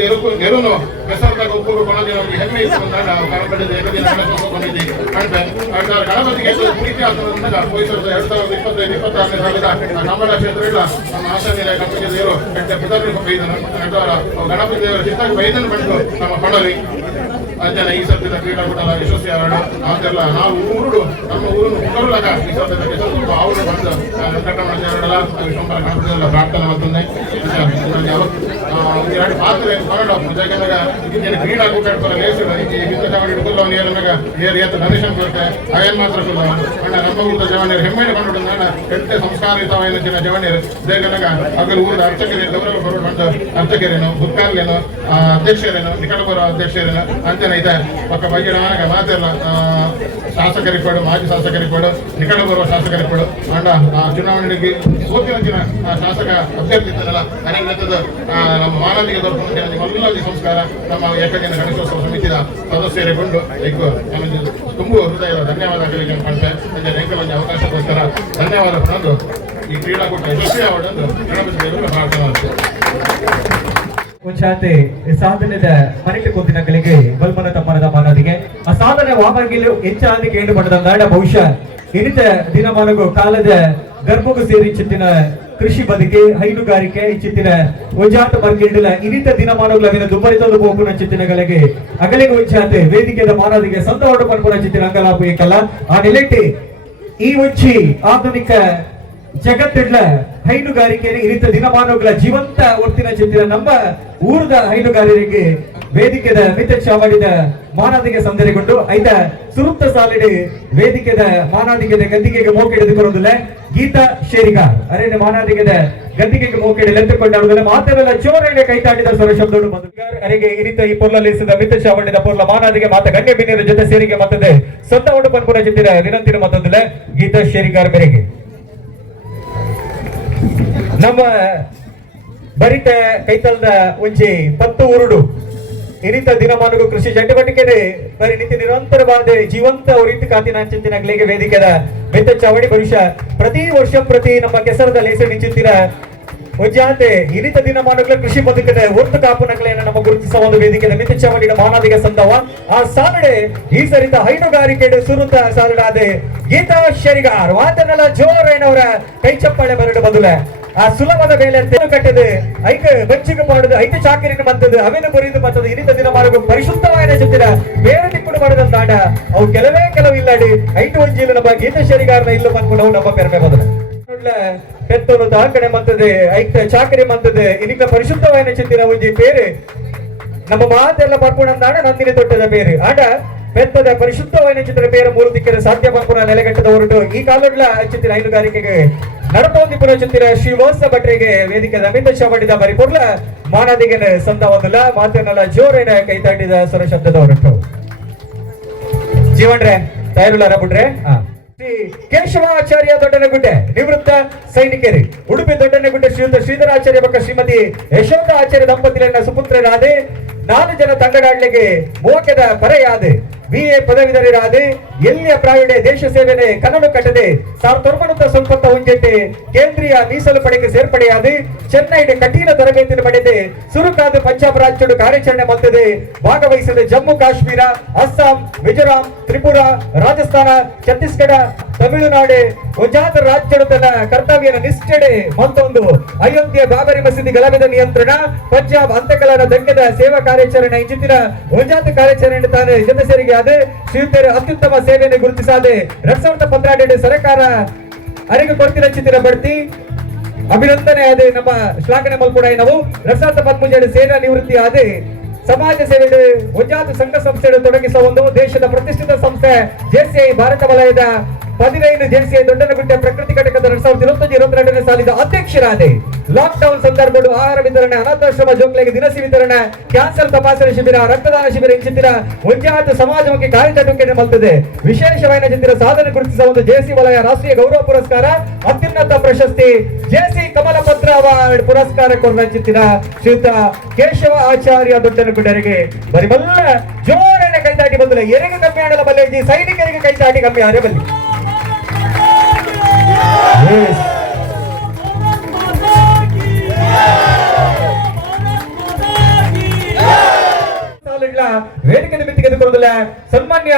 ಎರುನು ಹೆಸರದಾಗ ಉಪ್ಪು ಕೊಂಡದಿನ ಹೆಮ್ಮೆ ಇಟ್ಕೊಂಡಾಗ ಕನ್ನಡದ ಏಕದಿನ ಕೊಂಡಿದ್ದಿ ಕಾಣ್ತೆ ಗಣಪತಿಗೆ ಪ್ರೀತಿ ಆಗ್ತದೆ ಪೊಲೀಸರು 2025-26 ಸಾಲದ ಕಮ್ಮಳ ಕ್ಷೇತ್ರಗಳ ನಮ್ಮ ಆಶಾ ನಿಲಯ ಗಣಪತಿ ದೇವರು ಪಿತೃ ಗಣಪತಿ ದೇವರ ಚಿತ್ತಾಗಿ ಬೈದನ್ನು ಬಂದು ನಮ್ಮ ಕೊಂಡಲಿ ಅಂಜನ ಈ ಸರ್ತಿದ ಕ್ರೀಡಾಕೂಟ ಯಶಸ್ವಿ ಅವಳು ಅದೆಲ್ಲ ನಾವು ಊರು ನಮ್ಮ ಊರನ್ನು ಮುಖರುಲಕ ಈ ಸರ್ತಿದ ಸ್ವಲ್ಪ ಅವರು ಬಂದು ವೆಂಕಟರಮಣ ದೇವರಲ್ಲ ವಿಶ್ವಂಬರ ಗಣಪತಿಯಲ್ಲ ಪ್ರಾರ್ಥನೆ ಮಾಡ್ತಂದೆ ಎರಡು ಪಾತ್ರೆ ಕನ್ನಡ ಜಗದಾಗ ಇಂಜಿನ ಕ್ರೀಡಾಕೂಟ ಲೇಸು ಈ ಯುದ್ಧ ಜವಾನಿ ಹಿಡ್ಕೊಳ್ಳೋ ನೀರನ್ನಾಗ ಏತ್ತು ಗಣೇಶನ್ ಕೊರತೆ ಅವೇನ್ ಮಾತ್ರ ಅಣ್ಣ ನಮ್ಮ ಊರದ ಜವಾನಿಯರು ಹೆಮ್ಮೆಯನ್ನು ಕೊಂಡು ಎಟ್ಟೆ ಸಂಸ್ಕಾರಿತವಾದ ಜವಾನಿಯರು ಜಗನಾಗ ಹಗಲು ಊರದ ಅರ್ಚಕರೇನು ಗೌರವ ಬರೋದು ಬಂದು ಅರ್ಚಕರೇನು ಬುಕ್ಕಾರ್ಲೇನು ಅಧ್ಯಕ್ಷರೇನು ನಿಕಟಪುರ ಅಧ್ಯಕ್ಷರೇನು ಅಂತೆ ಇದೆ ಪಕ್ಕ ಬಗ್ಗೆ ನನಗೆ ಮಾತೆಲ್ಲ ಶಾಸಕರಿಗಳು ಮಾಜಿ ಶಾಸಕರಿಗಳು ನಿಕಟ ಬರುವ ಶಾಸಕರಿಗಳು ಅಂಡ ಚುನಾವಣೆಗೆ ಸೋತಿನ ಶಾಸಕ ಅಭ್ಯರ್ಥಿ ಇದ್ದಾರಲ್ಲ ನನಗೆ ನಮ್ಮ ಮಾನವಿಗೆ ದೊರಕುವಂತೆ ಸಂಸ್ಕಾರ ನಮ್ಮ ಏಕದಿನ ಗಣೇಶೋತ್ಸವ ಸಮಿತಿಯ ಸದಸ್ಯರಿಗೊಂಡು ತುಂಬ ಹೃದಯದ ಧನ್ಯವಾದಗಳಿಗೆ ಕಾಣ್ತೇವೆ ವೆಂಕಟರಂಜ ಅವಕಾಶಕ್ಕೋಸ್ಕರ ಧನ್ಯವಾದ ಬಂದು ಈ ಕ್ರೀಡಾಕೂಟ ಯಶಸ್ವಿ ಅವರನ್ನು ಗಣಪತಿ ದೇವರನ್ನು ಪ್ರಾರ್ಥನೆ ಮಾಡ್ತೇವೆ. ಮುಂಚಾತೆ ಸಾಧನೆದ ಮನೆಗೆ ಕೂತಿನಗಳಿಗೆ ಬಲ್ಮನ ತಮ್ಮನದ ಮಾನದಿಗೆ ಆ ಸಾಧನೆ ವಾವಾಗಿಲು ಹೆಚ್ಚಾಗಿ ಕೇಳಿ ಪಡೆದ ಬಹುಶಃ ಇನಿತ ದಿನಮಾನಗೂ ಕಾಲದ ಗರ್ಭಗೂ ಸೇರಿ ಚಿತ್ತಿನ ಕೃಷಿ ಬದುಕೆ ಹೈನುಗಾರಿಕೆ ಚಿತ್ತಿನ ಒಜಾತ ಬರ್ಗಿಂಡಿಲ ಇನಿತ ದಿನಮಾನಗಳ ದುಬ್ಬರಿತೊಂದು ಹೋಗುವ ಚಿತ್ತಿನಗಳಿಗೆ ಅಗಲಿಗೆ ಉಚ್ಚಾತೆ ವೇದಿಕೆಯ ಮಾನದಿಗೆ ಸಂತ ಹೊರಟು ಪನ್ಪುರ ಚಿತ್ತಿನ ಅಂಗಲಾಪುಕಲ್ಲ ಆ ನೆಲೆಟ್ಟಿ ಈ ಉಚ್ಚಿ ಆಧುನಿಕ ಜಗತ್ತಿಡ್ಲ ಹೈನುಗಾರಿಕೆ ಇರಿತ ದಿನಮಾನಗಳ ಜೀವಂತ ಒತ್ತಿನ ಚಿತ್ತಿನ ನಮ್ಮ ಊರದ ಹೈನುಗಾರರಿಗೆ ವೇದಿಕೆದ ಮಿತ ಚಾವಡಿದ ಮಾನಾದಿಗೆ ಸಂದರಿಗೊಂಡು ಐತ ಸುರುಪ್ತ ಸಾಲಿಡೆ ವೇದಿಕೆದ ಮಾನಾದಿಗೆದ ಗದ್ದಿಗೆಗೆ ಮೋಕೆಡೆದುಕೊಳ್ಳುವುದಿಲ್ಲ ಗೀತಾ ಶೇರಿಗಾರ್ ಅರೇನ ಮಾನಾದಿಗೆದ ಗದ್ದಿಗೆಗೆ ಮೋಕೆಡೆ ಎತ್ತುಕೊಂಡಾಡುವುದಿಲ್ಲ ಮಾತೆಲ್ಲ ಜೋರನೆ ಕೈತಾಡಿದ ಸ್ವರ ಶಬ್ದಗಳು ಬಂದು ಅರೆಗೆ ಇರಿತ ಈ ಪೊರ್ಲಲಿಸಿದ ಮಿತ ಚಾವಡಿದ ಪೊರ್ಲ ಮಾನಾದಿಗೆ ಮಾತ ಗಣ್ಯ ಬಿನ್ನಿರ ಜೊತೆ ಸೇರಿಗೆ ಮತ್ತದೆ ಸೊತ್ತ ಉಂಡು ಪನ್ಪುರ ಚಿತ್ತಿರ ವಿನಂತಿನ ಮತ್ತೊಂದಿಲ್ಲ ಗೀತಾ ಶೇರಿಗಾರ್ ಮೇರೆಗೆ ನಮ್ಮ ಬರಿತ ಕೈತಲ್ದ ಒಂಜಿ 10 ಊರುಡು ಇನಿತ ದಿನಮಾನಗೂ ಕೃಷಿ ಚಟುವಟಿಕೆ ಬರೀ ನಿತ್ಯ ನಿರಂತರವಾದ ಜೀವಂತ ರೀತಿ ಕಾತಿನ ಚಿಂತಿನಗಳಿಗೆ ವೇದಿಕೆದ ಮೆತ್ತ ಚಾವಡಿ ಭವಿಷ್ಯ ಪ್ರತಿ ವರ್ಷ ಪ್ರತಿ ನಮ್ಮ ಕೆಸರದ ಲೇಸು ನಿಂಚಿತ್ತಿನ ಒಜ್ಜಾತೆ ಇನಿತ ದಿನಮಾನಗಳ ಕೃಷಿ ಬದುಕದ ಒತ್ತು ಕಾಪುನಗಳನ್ನ ನಮ್ಮ ಗುರುತಿಸುವ ಒಂದು ವೇದಿಕೆದ ಮಿತ ಚಾವಡಿನ ಮಾನದಿಗೆ ಸಂದವ ಆ ಸಾಲಡೆ ಈ ಸರಿತ ಹೈನುಗಾರಿಕೆ ಸುರುತ ಸಾಲಡಾದೆ ಗೀತಾ ಶೇರಿಗಾರ್ ವಾತನಲ ಜೋರೈನವರ ಕೈ ಚಪ್ಪಾಳೆ ಬರಡು ಬದುಲೆ ಆ ಸುಲಭದ ಮೇಲೆ ಕಟ್ಟದು ಐಕ ಬೆಚ್ಚಿಗೆ ಮಾಡುದು ಐದು ಚಾಕರಿನ ಮತ್ತದು ಅವೇನು ಬರೆಯುದು ಮತ್ತದು ಇನಿತ ದಿನ ಮಾರ್ಗ ಪರಿಶುದ್ಧವಾದ ಜೊತೆ ಬೇರೆ ದಿಕ್ಕುಡು ಮಾಡುದಂತ ಆಟ ಅವು ಕೆಲವು ಇಲ್ಲಾಡಿ ಐದು ಒಂಜಿಲು ನಮ್ಮ ಗೀತಾ ಶೇರಿಗಾರನ ಇಲ್ಲು ಬಂದ್ಕೊಂಡು ಅವು ನಮ್ಮ ಪೆರಮೆ ಬದಲು ಪೆತ್ತಲು ತಾಕಡೆ ಮತ್ತದೆ ಐಕ ಚಾಕರಿ ಮತ್ತದೆ ಇನಿಕ ಪರಿಶುದ್ಧವಾದ ಚಿತ್ತಿನ ಒಂಜಿ ಬೇರೆ ನಮ್ಮ ಮಾತೆಲ್ಲ ಬರ್ಪುಣ ಅಂದಾಡ ನಂದಿನಿ ತೊಟ್ಟದ ಬೇರೆ ಆಟ ಬೆತ್ತದ ಪರಿಶುದ್ಧವಾದ ಚಿತ್ರ ಬೇರೆ ಮೂರು ದಿಕ್ಕರ ಸಾಧ್ಯ ಬರ್ಪುಣ ನೆಲೆಗಟ್ಟದ ಹೊರಟು ಈ ಕಾಲಗಳ ಚಿತ್ರ ಹೈನುಗಾರಿಕೆಗೆ ನಡಪೊಂದಿಪುರ ಚಿತ್ತಿರ ಶ್ರೀವಾಸ ಭಟ್ರಿಗೆ ವೇದಿಕೆದ ಅಮಿತ ಚಾವಡಿದ ಬರಿಪುರ್ಲ ಮಾನದಿಗೆ ಸಂದವಲ್ಲ ಮಾತನ್ನೆಲ್ಲ ಜೋರೇನ ಕೈತಾಡಿದ ಸ್ವರ ಶಬ್ದದ ಹೊರಟು ಜೀವನ್ರೆ ತಯಾರುಲಾರ ಬಿಟ್ರೆ ಶ್ರೀ ಕೇಶವಾಚಾರ್ಯ ದೊಡ್ಡನಗುಡ್ಡೆ ನಿವೃತ್ತ ಸೈನಿಕರಿ ಉಡುಪಿ ದೊಡ್ಡನಗುಡ್ಡೆ ಶ್ರೀಯುತ ಶ್ರೀಧರಾಚಾರ್ಯ ಪಕ್ಕ ಶ್ರೀಮತಿ ಯಶೋಧ ಆಚಾರ್ಯ ದಂಪತಿಗಳನ್ನ ಸುಪುತ್ರರಾದೆ 4 ಜನ ತಂಡಗಾಡ್ಲಿಗೆ ಮೋಕೆದ ಪರೆಯಾದೆ BA ಪದವೀಧರರಾದೆ ಎಲ್ಲಿಯ ಪ್ರಾವಿಡೆ ದೇಶ ಸೇವೆನೆ ಕನಲು ಕಟ್ಟದೆ 1991 ಕೇಂದ್ರೀಯ ಮೀಸಲು ಪಡೆಗೆ ಸೇರ್ಪಡೆಯಾದೆ ಚೆನ್ನೈಡೆ ಕಠಿಣ ತರಬೇತಿಯನ್ನು ಪಡೆದೆ ಸುರುಕಾದ ಪಂಜಾಬ್ ರಾಜ್ಯದ ಕಾರ್ಯಾಚರಣೆ ಮತ್ತದೆ ಭಾಗವಹಿಸಿದ ಜಮ್ಮು ಕಾಶ್ಮೀರ ಅಸ್ಸಾಂ ಮಿಜೋರಾಂ ತ್ರಿಪುರಾ ರಾಜಸ್ಥಾನ ಛತ್ತೀಸ್ಗಢ ತಮಿಳುನಾಡು ಗುಜರಾತ್ ರಾಜ್ಯದ ತನ್ನ ಕರ್ತವ್ಯನ ನಿಷ್ಠೆಡೆ ಮತ್ತೊಂದು ಅಯೋಧ್ಯೆ ಬಾಬರಿ ಮಸೀದಿ ಗಲಭೆದ ನಿಯಂತ್ರಣ ಪಂಜಾಬ್ ಅಂತಕಲನ ದಂಗದ ಸೇವಾ ಕಾರ್ಯಾಚರಣೆ ಇಂಚಿನ ಗುಜರಾತ್ ಕಾರ್ಯಾಚರಣೆ ತಾನು ಜೊತೆ ಸೇರಿಗೆ ಆದ ಶ್ರೀಯುತರು ಅತ್ಯುತ್ತಮ ಸೇವೆಯನ್ನು ಗುರುತಿಸಾದೆ 2017 ಸರ್ಕಾರ ಅರಿವು ಕೊಡ್ತಿರ ಚಿತ್ರ ಬಡ್ತಿ ಅಭಿನಂದನೆ ಆದ ನಮ್ಮ ಶ್ಲಾಘನೆ ಮಲ್ಪುಡ ನಾವು 2013 ಸೇನಾ ನಿವೃತ್ತಿ ಆದ ಸಮಾಜ ಸೇವೆ ಒಂಜಾತು ಸಂಘ ಸಂಸ್ಥೆಗಳು ತೊಡಗಿಸುವ ಒಂದು ದೇಶದ ಪ್ರತಿಷ್ಠಿತ ಸಂಸ್ಥೆ ಜೆಸಿಐ ಭಾರತ ವಲಯದ 15 ಜೆಸಿಐ ದೊಡ್ಡನಗುಡ್ಡೆ ಪ್ರಕೃತಿ ಘಟಕದ 2021-22ನೇ ಸಾಲಿದ ಅಧ್ಯಕ್ಷರಾದೆ. ಲಾಕ್ಡೌನ್ ಸಂದರ್ಭಗಳು ಆಹಾರ ವಿತರಣೆ, ಅನಾಥಾಶ್ರಮ ಜೋಕ್ಲೆಗೆ ದಿನಸಿ ವಿತರಣೆ, ಕ್ಯಾನ್ಸರ್ ತಪಾಸಣೆ ಶಿಬಿರ, ರಕ್ತದಾನ ಶಿಬಿರ ಇಂಚಿನ ಒಂಜಾತು ಸಮಾಜಮುಖಿ ಕಾರ್ಯಚಟುವಟಿಕೆ ಮಲ್ತದೆ. ವಿಶೇಷವಾದ ಚಿತ್ರ ಸಾಧನೆ ಗುರುತಿಸುವ ಒಂದು ಜೆಸಿ ವಲಯ ರಾಷ್ಟ್ರೀಯ ಗೌರವ ಪುರಸ್ಕಾರ, ಅತ್ಯುನ್ನತ ಪ್ರಶಸ್ತಿ ಜೆಸಿ ಕಮಲ ಪತ್ರ ಅವಾರ್ಡ್ ಪುರಸ್ಕಾರ ಕೊರಚಿತ್ತಿನ ಶ್ರೀಯುತ ಕೇಶವ ಆಚಾರ್ಯ ದೊಡ್ಡನಗುಡ್ಡರಿಗೆ ಬರಿ ಮಲ್ಲ ಜೋರನೆ ಕೈತಾಟಿ ಬಂದಿಲ್ಲ. ಎರಿಗೆ ಕಮ್ಮಿ ಆಡಲ ಬಲ್ಲೆಜಿ, ಸೈನಿಕರಿಗೆ ಕೈತಾಟಿ ಕಮ್ಮಿ ಆರೆ ಬಲ್ಲಿ. ವೇದಿಕೆ ನಿಮಿತ್ತ ತೆಗೆದುಕೊಳ್ಳುವುದಿಲ್ಲ ಸನ್ಮಾನ್ಯ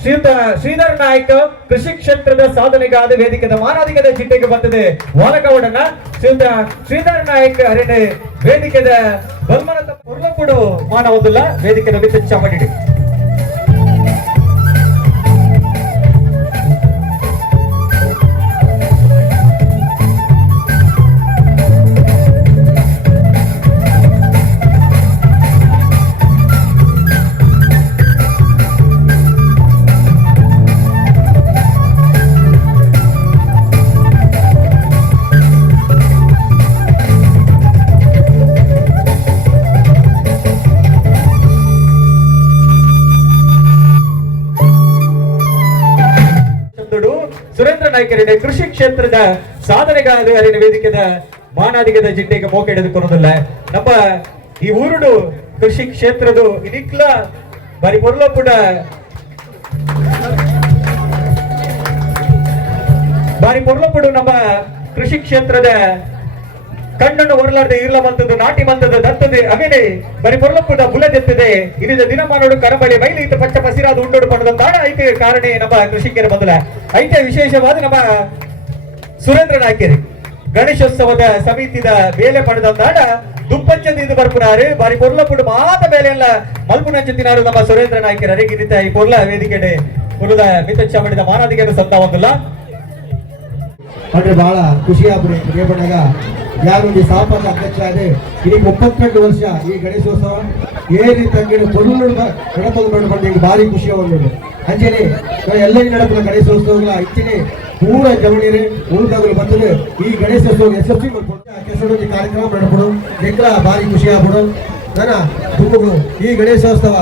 ಶ್ರೀಯುತ ಶ್ರೀಧರ್ ನಾಯ್ಕ ಕೃಷಿ ಕ್ಷೇತ್ರದ ಸಾಧನೆಗಾದ ವೇದಿಕೆದ ಮಾನಾಧಿಕದ ಚಿಟ್ಟೆಗೆ ಬರ್ತದೆ. ವಾಲಗೌಡನ ಶ್ರೀಯುತ ಶ್ರೀಧರ್ ನಾಯ್ಕ ಅರಣ್ಯ ವೇದಿಕೆದ ಬಲ್ಮನದ ಉರ್ಲಪುಡು ಮಾನವದಿಲ್ಲ ವೇದಿಕೆದ ವಿದ್ಯುತ್ ಚಾಮಡಿ. ಸುರೇಂದ್ರ ನಾಯ್ಕರಡೆ ಕೃಷಿ ಕ್ಷೇತ್ರದ ಸಾಧನೆಗಾದ ಅರಿನ ವೇದಿಕೆದ ಮಾನಾಧಿಕದ ಜಿಡ್ಡೆಗೆ ಮೋಕೆ ಹಿಡಿದುಕೊಳ್ಳುವುದಿಲ್ಲ. ನಮ್ಮ ಈ ಊರುಡು ಕೃಷಿ ಕ್ಷೇತ್ರದ ಇನಿಕ್ಲ ಬರಿ ಪೊರ್ಲಪುಡ ಬಾರಿ ಪೊರ್ಲಪುಡು ನಮ್ಮ ಕೃಷಿ ಕ್ಷೇತ್ರದ ಕಣ್ಣನ್ನು ಹೊರಲಾರ್ದೆ ಇರ್ಲ ಬಂತದ್ದು ನಾಟಿ ಬಂತದ್ದು ದತ್ತದೆ ಅವೇನೆ ಬರಿ ಪೊರ್ಲಪುಡ ಬುಲದೆತ್ತದೆ. ಇರಿದ ದಿನಮಾನೋಡು ಕರಬಳಿ ಬೈಲಿ ಇತ್ತ ಪಚ್ಚ ಪಸಿರಾದ ಉಂಡೋಡು ಪಡೆದ ತಾಣ ಐತೆ ಕಾರಣ ನಮ್ಮ ಕೃಷಿಕರ ಬಂದಲ ಐತೆ. ವಿಶೇಷವಾದ ನಮ್ಮ ಸುರೇಂದ್ರ ನಾಯ್ಕರಿ ಗಣೇಶೋತ್ಸವದ ಸಮಿತಿದ ಬೇಲೆ ಪಡೆದ ತಾಣ ದುಪ್ಪಚ್ಚದಿಂದ ಬರ್ಪುನಾರು ಬಾರಿ ಪೊರ್ಲಪುಡು ಮಾತ ಬೇಲೆ ಎಲ್ಲ ಮಲ್ಪುನಂಚಿನಾರು ನಮ್ಮ ಸುರೇಂದ್ರ ನಾಯ್ಕರ ಅರಿಗಿರಿತ ಈ ಪೊರ್ಲ ವೇದಿಕೆ ಪುರದ ಮಿತ ಚಾಮಡಿದ ಮಾನಾದಿಗೆ ಸಂತ ಒಂದಿಲ್ಲ ಅಂದ್ರೆ ಬಹಳ ಖುಷಿಯಾಗ್ಬಿಡಿ ರೇಪಣ್ಣಗ ಯಾರೊಂದು ಸ್ಥಾಪಕ ಅಧ್ಯಕ್ಷ ಇದೆ. ಈಗ 32 ವರ್ಷ ಈ ಗಣೇಶೋತ್ಸವ ಏರಿ ತಂಗಿನ ಕೊಡಲು ನಡಪಲು ಬಂದು ಈಗ ಭಾರಿ ಖುಷಿ ಒಂದು ಅಂಚನೆ ಎಲ್ಲರಿಗೂ ನಡಪಲ ಗಣೇಶೋತ್ಸವ ಇಚ್ಚಿನ ಪೂರ ಜವಳಿರಿ ಉಳಿದಾಗಲು ಬಂದರೆ ಈ ಗಣೇಶೋತ್ಸವ ಯಶಸ್ವಿ ಕೆಸರು ಕಾರ್ಯಕ್ರಮ ನಡಪಡು ಎಕ್ಲ ಭಾರಿ ಖುಷಿ ಆಗ್ಬಿಡು. ನನ್ನ ತುಮಗು ಈ ಗಣೇಶೋತ್ಸವ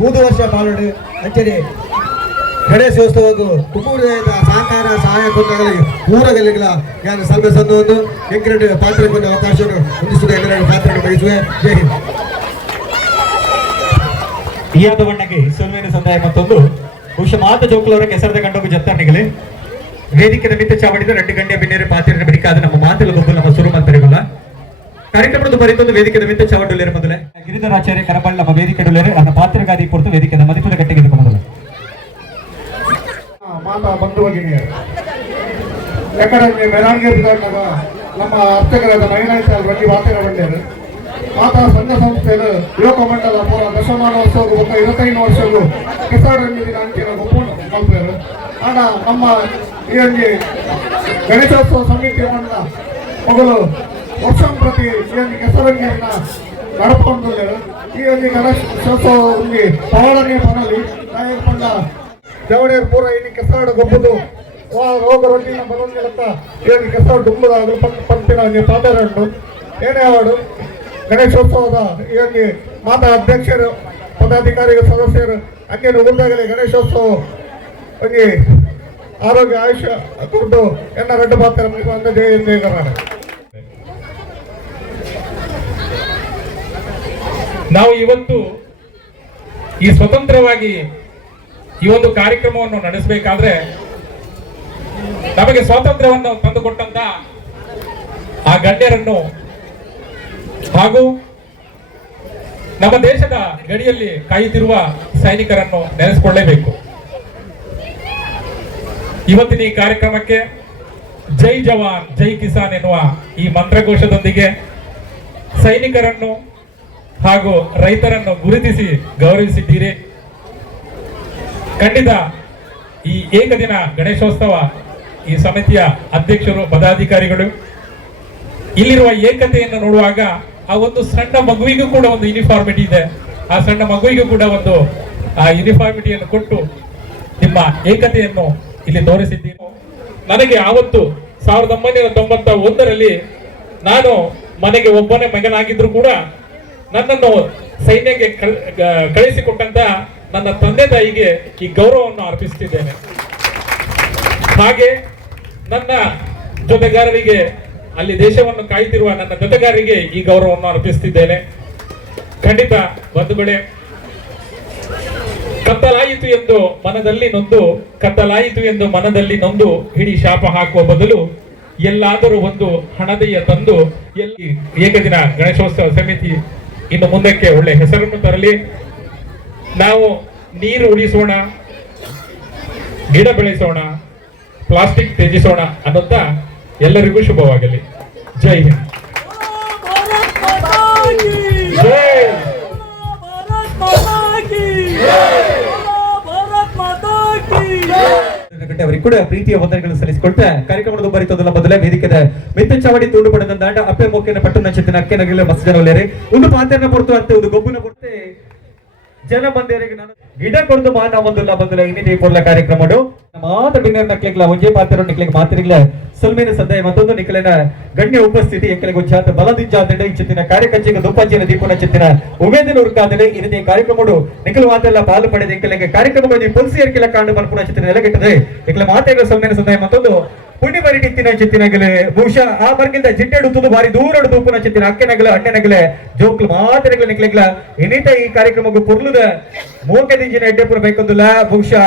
3 ವರ್ಷ ಬಾಳೋಡು ಅಂಚನೆ ಗಣೇಶೋತ್ಸವಕ್ಕೂ ತುಮಕೂರು ಸಹಕಾರ ಸಹಾಯ ಕೊಟ್ಟಾಗಲಿ ಊರಗಲ್ಲಿಗಳ ಯಾರು ಸಂಘ ಸಂದೊಂದು ಎಂಕರೆಂಡು ಪಾತ್ರಕ್ಕೊಂದು ಅವಕಾಶವನ್ನು ಹೊಂದಿಸುವ ಎಲ್ಲರೆಂಡು ಪಾತ್ರವನ್ನು ವಹಿಸುವೆ. ಜೈ ಹಿಂದ್. ಇಯಾದ ಬಣ್ಣಗೆ ಸೊಲ್ವೇನ ಸಂದಾಯ ಮತ್ತೊಂದು ಬಹುಶಃ ಮಾತ ಜೋಕುಲವರ ಕೆಸರದ ಕಂಡೋಗು ಜತ್ತಾನಿಗಲಿ ವೇದಿಕೆ ನಿಮಿತ್ತ ಚಾವಡಿದ 2 ಗಂಟೆ ಬಿನ್ನೇರು ಪಾತ್ರ ಬಿಡಿಕಾದ ನಮ್ಮ ಮಾತುಲ ಗೊಬ್ಬು ನಮ್ಮ ಸುರು ಮಂತ್ರಿಗಳ ಕಾರ್ಯಕ್ರಮದ ಬರಿತೊಂದು ವೇದಿಕೆ ನಿಮಿತ್ತ ಚಾವಡುಲೇರು ಮೊದಲೇ ಗಿರಿಧರಾಚಾರ್ಯ ಕರಬಳ್ಳ ನಮ್ಮ ವೇದಿಕೆ ಡೊಲೇರು ಅನ್ನ ಪಾತ್ರಗಾದಿ ಕೊಡ್ತು ವೇದಿಕೆ ಮದಿಪದ ಗಟ್ಟಿಗೆ ಮೊದಲು ಮಾತಾ ಬಂಧುವಗಿರಿಯ ಎಕಡೆ ಮೆರವಣಿಗೆ ಬಿದ್ದಾಗ ನಮ್ಮ ಅರ್ಚಕರಾದ ಮಹಿಳಾ ಬಗ್ಗೆ ಮಾತುಗಳು ಬಂದಿರು ಮಾತಾ ಸಂಘ ಸಂಸ್ಥೆಗಳು ಯುವಕ ಮಂಡಲ ಪೂರ ದಶಮಾನೋತ್ಸವ 25 ವರ್ಷಗಳು ಕೆಸರಲ್ಲಿ ಅಂಚಿನ ಒಪ್ಪಂದು ಮಲ್ಪೇರು ಆಗ ನಮ್ಮ ಈ ಒಂದು ಗಣೇಶೋತ್ಸವ ಸಮಿತಿ ಮಂಡಲ ಮಗಳು ವರ್ಷ ಪ್ರತಿ ಈ ಒಂದು ಕೆಸರಂಗಿನ ನಡಪೊಂದಿರು. ಈ ಒಂದು ಗಣೇಶೋತ್ಸವ ಒಂದು ಪವಾಡನೆ ಪಡಲಿ ನಾಯಕ ಪಂಡ ಜವಳಿಯರು ಪೂರ ಇನ್ನು ಕೆಸರಾಡ ಗೊಬ್ಬದು ರೋಗ ರೊಟ್ಟಿನ ಬರೋಂಗಿಲ್ಲತ್ತ ಏನು ಕೆಸರಾಡ ದುಂಬುದಾಗಲು ಪಂಪಿನ ಪಾತ್ರರಂಡು ಏನೇ ಆವಾಡು ಗಣೇಶೋತ್ಸವದ ಈ ಮಾತಾ ಅಧ್ಯಕ್ಷರು ಪದಾಧಿಕಾರಿಗಳು ಸದಸ್ಯರು ಹಂಗೇನು ಊರಿದಾಗಲಿ ಗಣೇಶೋತ್ಸವ ಒಂದು ಆರೋಗ್ಯ ಆಯುಷ್ಯ ಕುರಿತು ಎನ್ನ ರೆಡ್ಡು ಪಾತ್ರ ಅಂತ ಜಯಂತಿಗರಾಡ. ನಾವು ಇವತ್ತು ಈ ಸ್ವತಂತ್ರವಾಗಿ ಈ ಒಂದು ಕಾರ್ಯಕ್ರಮವನ್ನು ನಡೆಸಬೇಕಾದ್ರೆ ನಮಗೆ ಸ್ವಾತಂತ್ರ್ಯವನ್ನು ತಂದುಕೊಟ್ಟಂತ ಆ ಗಣ್ಯರನ್ನು ಹಾಗೂ ನಮ್ಮ ದೇಶದ ಗಡಿಯಲ್ಲಿ ಕಾಯುತ್ತಿರುವ ಸೈನಿಕರನ್ನು ನೆನೆಸಿಕೊಳ್ಳಲೇಬೇಕು. ಇವತ್ತಿನ ಈ ಕಾರ್ಯಕ್ರಮಕ್ಕೆ ಜೈ ಜವಾನ್ ಜೈ ಕಿಸಾನ್ ಎನ್ನುವ ಈ ಮಂತ್ರಘೋಷದೊಂದಿಗೆ ಸೈನಿಕರನ್ನು ಹಾಗೂ ರೈತರನ್ನು ಗುರುತಿಸಿ ಗೌರವಿಸಿದ್ದೀರಿ. ಖಂಡಿತ ಈ ಏಕದಿನ ಗಣೇಶೋತ್ಸವ ಈ ಸಮಿತಿಯ ಅಧ್ಯಕ್ಷರು ಪದಾಧಿಕಾರಿಗಳು ಇಲ್ಲಿರುವ ಏಕತೆಯನ್ನು ನೋಡುವಾಗ ಆ ಒಂದು ಸಣ್ಣ ಮಗುವಿಗೂ ಕೂಡ ಒಂದು ಯೂನಿಫಾರ್ಮಿಟಿ ಇದೆ. ಆ ಸಣ್ಣ ಮಗುವಿಗೂ ಕೂಡ ಒಂದು ಆ ಯೂನಿಫಾರ್ಮಿಟಿಯನ್ನು ಕೊಟ್ಟು ನಿಮ್ಮ ಏಕತೆಯನ್ನು ಇಲ್ಲಿ ತೋರಿಸಿದ್ದೀನಿ. ನನಗೆ ಆವತ್ತು 1991ರಲ್ಲಿ ನಾನು ಮನೆಗೆ ಒಬ್ಬನೇ ಮಗನಾಗಿದ್ರು ಕೂಡ ನನ್ನನ್ನು ಸೈನ್ಯಕ್ಕೆ ಕಳಿಸಿಕೊಟ್ಟಂತ ನನ್ನ ತಂದೆ ತಾಯಿಗೆ ಈ ಗೌರವವನ್ನು ಅರ್ಪಿಸುತ್ತಿದ್ದೇನೆ. ಹಾಗೆ ನನ್ನ ಜೊತೆಗಾರರಿಗೆ, ಅಲ್ಲಿ ದೇಶವನ್ನು ಕಾಯ್ತಿರುವ ನನ್ನ ಜೊತೆಗಾರರಿಗೆ ಈ ಗೌರವವನ್ನು ಅರ್ಪಿಸುತ್ತಿದ್ದೇನೆ. ಖಂಡಿತ ಬಂಧುಗಳೇ, ಕತ್ತಲಾಯಿತು ಎಂದು ಮನದಲ್ಲಿ ನೊಂದು ಹಿಡಿ ಶಾಪ ಹಾಕುವ ಬದಲು ಎಲ್ಲಾದರೂ ಒಂದು ಹಣದೆಯ ತಂದು ಎಲ್ಲಿ ಏಕದಿನ ಗಣೇಶೋತ್ಸವ ಸಮಿತಿ ಇನ್ನು ಮುಂದಕ್ಕೆ ಒಳ್ಳೆ ಹೆಸರನ್ನು ತರಲಿ. ನಾವು ನೀರು ಉಳಿಸೋಣ, ಗಿಡ ಬೆಳೆಸೋಣ, ಪ್ಲಾಸ್ಟಿಕ್ ತ್ಯಜಿಸೋಣ ಅನ್ನುತ್ತಾ ಎಲ್ಲರಿಗೂ ಶುಭವಾಗಲಿ. ಜೈ ಹಿಂದ್. ಅವರಿಗೆ ಕೂಡ ಪ್ರೀತಿಯ ವಂದನೆಗಳನ್ನು ಸಲ್ಲಿಸಿಕೊಳ್ತಾ ಕಾರ್ಯಕ್ರಮದ ಬರಿತೋದಲ್ಲ ಮೊದಲೇ ವೇದಿಕೆದ ಮಿತ್ತ ಚಾವಡಿ ತೂಂಡು ಪಡೆದಂದಾಂಡ ಅಪ್ಪೆ ಮೊಕ್ಕಿನ ಪಟ್ಟಣ ಚಿತ್ತಿನ ಅಕ್ಕೆ ನಗಲೆ ಮಸ್ತ್ ಜನ ಒಳ್ಳೆಯರೆ ಒಂದು ಪಾತ್ರೆನ ಪೊರ್ತು ಅಂತ ಒಂದು ಗೊಬ್ಬನ ಪೊರ್ತೆ ಜನ ಬಂದೇರಿಗೆ ನಾನು ಗಿಡ ಕೊಡ್ದು ಮಾನ ಒಂದಿಲ್ಲ ಬಂದಿಲ್ಲ ಇನ್ನಿದೆ ಪೊರ್ಲ ಕಾರ್ಯಕ್ರಮಡು ಮಾತ್ರ ಬಿನ್ನರ್ ನಕ್ಲಿಕ್ಲ ಒಂಜೇ ಪಾತ್ರ ನಿಕ್ಲಿಕ್ ಮಾತಿರಿಗ್ಲ ಸಲ್ಮೇನ ಸದ್ಯ ಮತ್ತೊಂದು ನಿಖಲಿನ ಗಣ್ಯ ಉಪಸ್ಥಿತಿ ಎಕ್ಕಲಿಗೆ ಉಚ್ಚಾತ ಬಲದಿಂಜಾದಡೆ ಈ ಚಿತ್ತಿನ ಕಾರ್ಯಕರ್ಚಿಗೆ ದುಪ್ಪಂಜಿನ ದೀಪನ ಚಿತ್ತಿನ ಉಮೇದಿನ ಉರ್ಕಾದಡೆ ಇದೇ ಕಾರ್ಯಕ್ರಮಡು ನಿಖಲು ಮಾತೆಲ್ಲ ಪಾಲು ಪಡೆದ ಎಕ್ಕಲಿಗೆ ಕಾರ್ಯಕ್ರಮಗಳು ಪೊಲ್ಸಿ ಎರ್ಕಿಲ ಕಾಂಡು ಮಲ್ಪುನ ಚಿತ್ತಿನ ನೆಲೆಗೆಟ್ಟದೆ ಎಕ್ಕಲ ಮಾತೆಗಳ ಸಲ್ಮೇನ ಸದ್ಯ ಮತ್ತೊಂದು ಪುಂಡಿ ಬರಿ ಟಿತ್ತಿನ ಚಿತ್ತಿನಗಲೆ ಬಹುಶಃ ಆ ಬರ್ಗಿಂದ ಜಿಟ್ಟೆಡುತ್ತದು ಬಾರಿ ದೂರ ದೂಪನ ಚಿತ್ತಿನ ಅಕ್ಕೆನಗಲೆ ಅಣ್ಣೆನಗಲೆ ಜೋಕ್ಲು ಮಾತೆನಗಲೆ ನಿಕ್ಲಿಗ್ಲ ಇನ್ನಿತ ಈ ಕಾರ್ಯಕ್ರಮಕ್ಕೂ ಪುರ್ಲುದ ಮೂಕೆದಿಂಜಿನ ಎಡ್ಡೆಪುರ ಬೇಕೊಂದಿಲ್ಲ ಬಹುಶಃ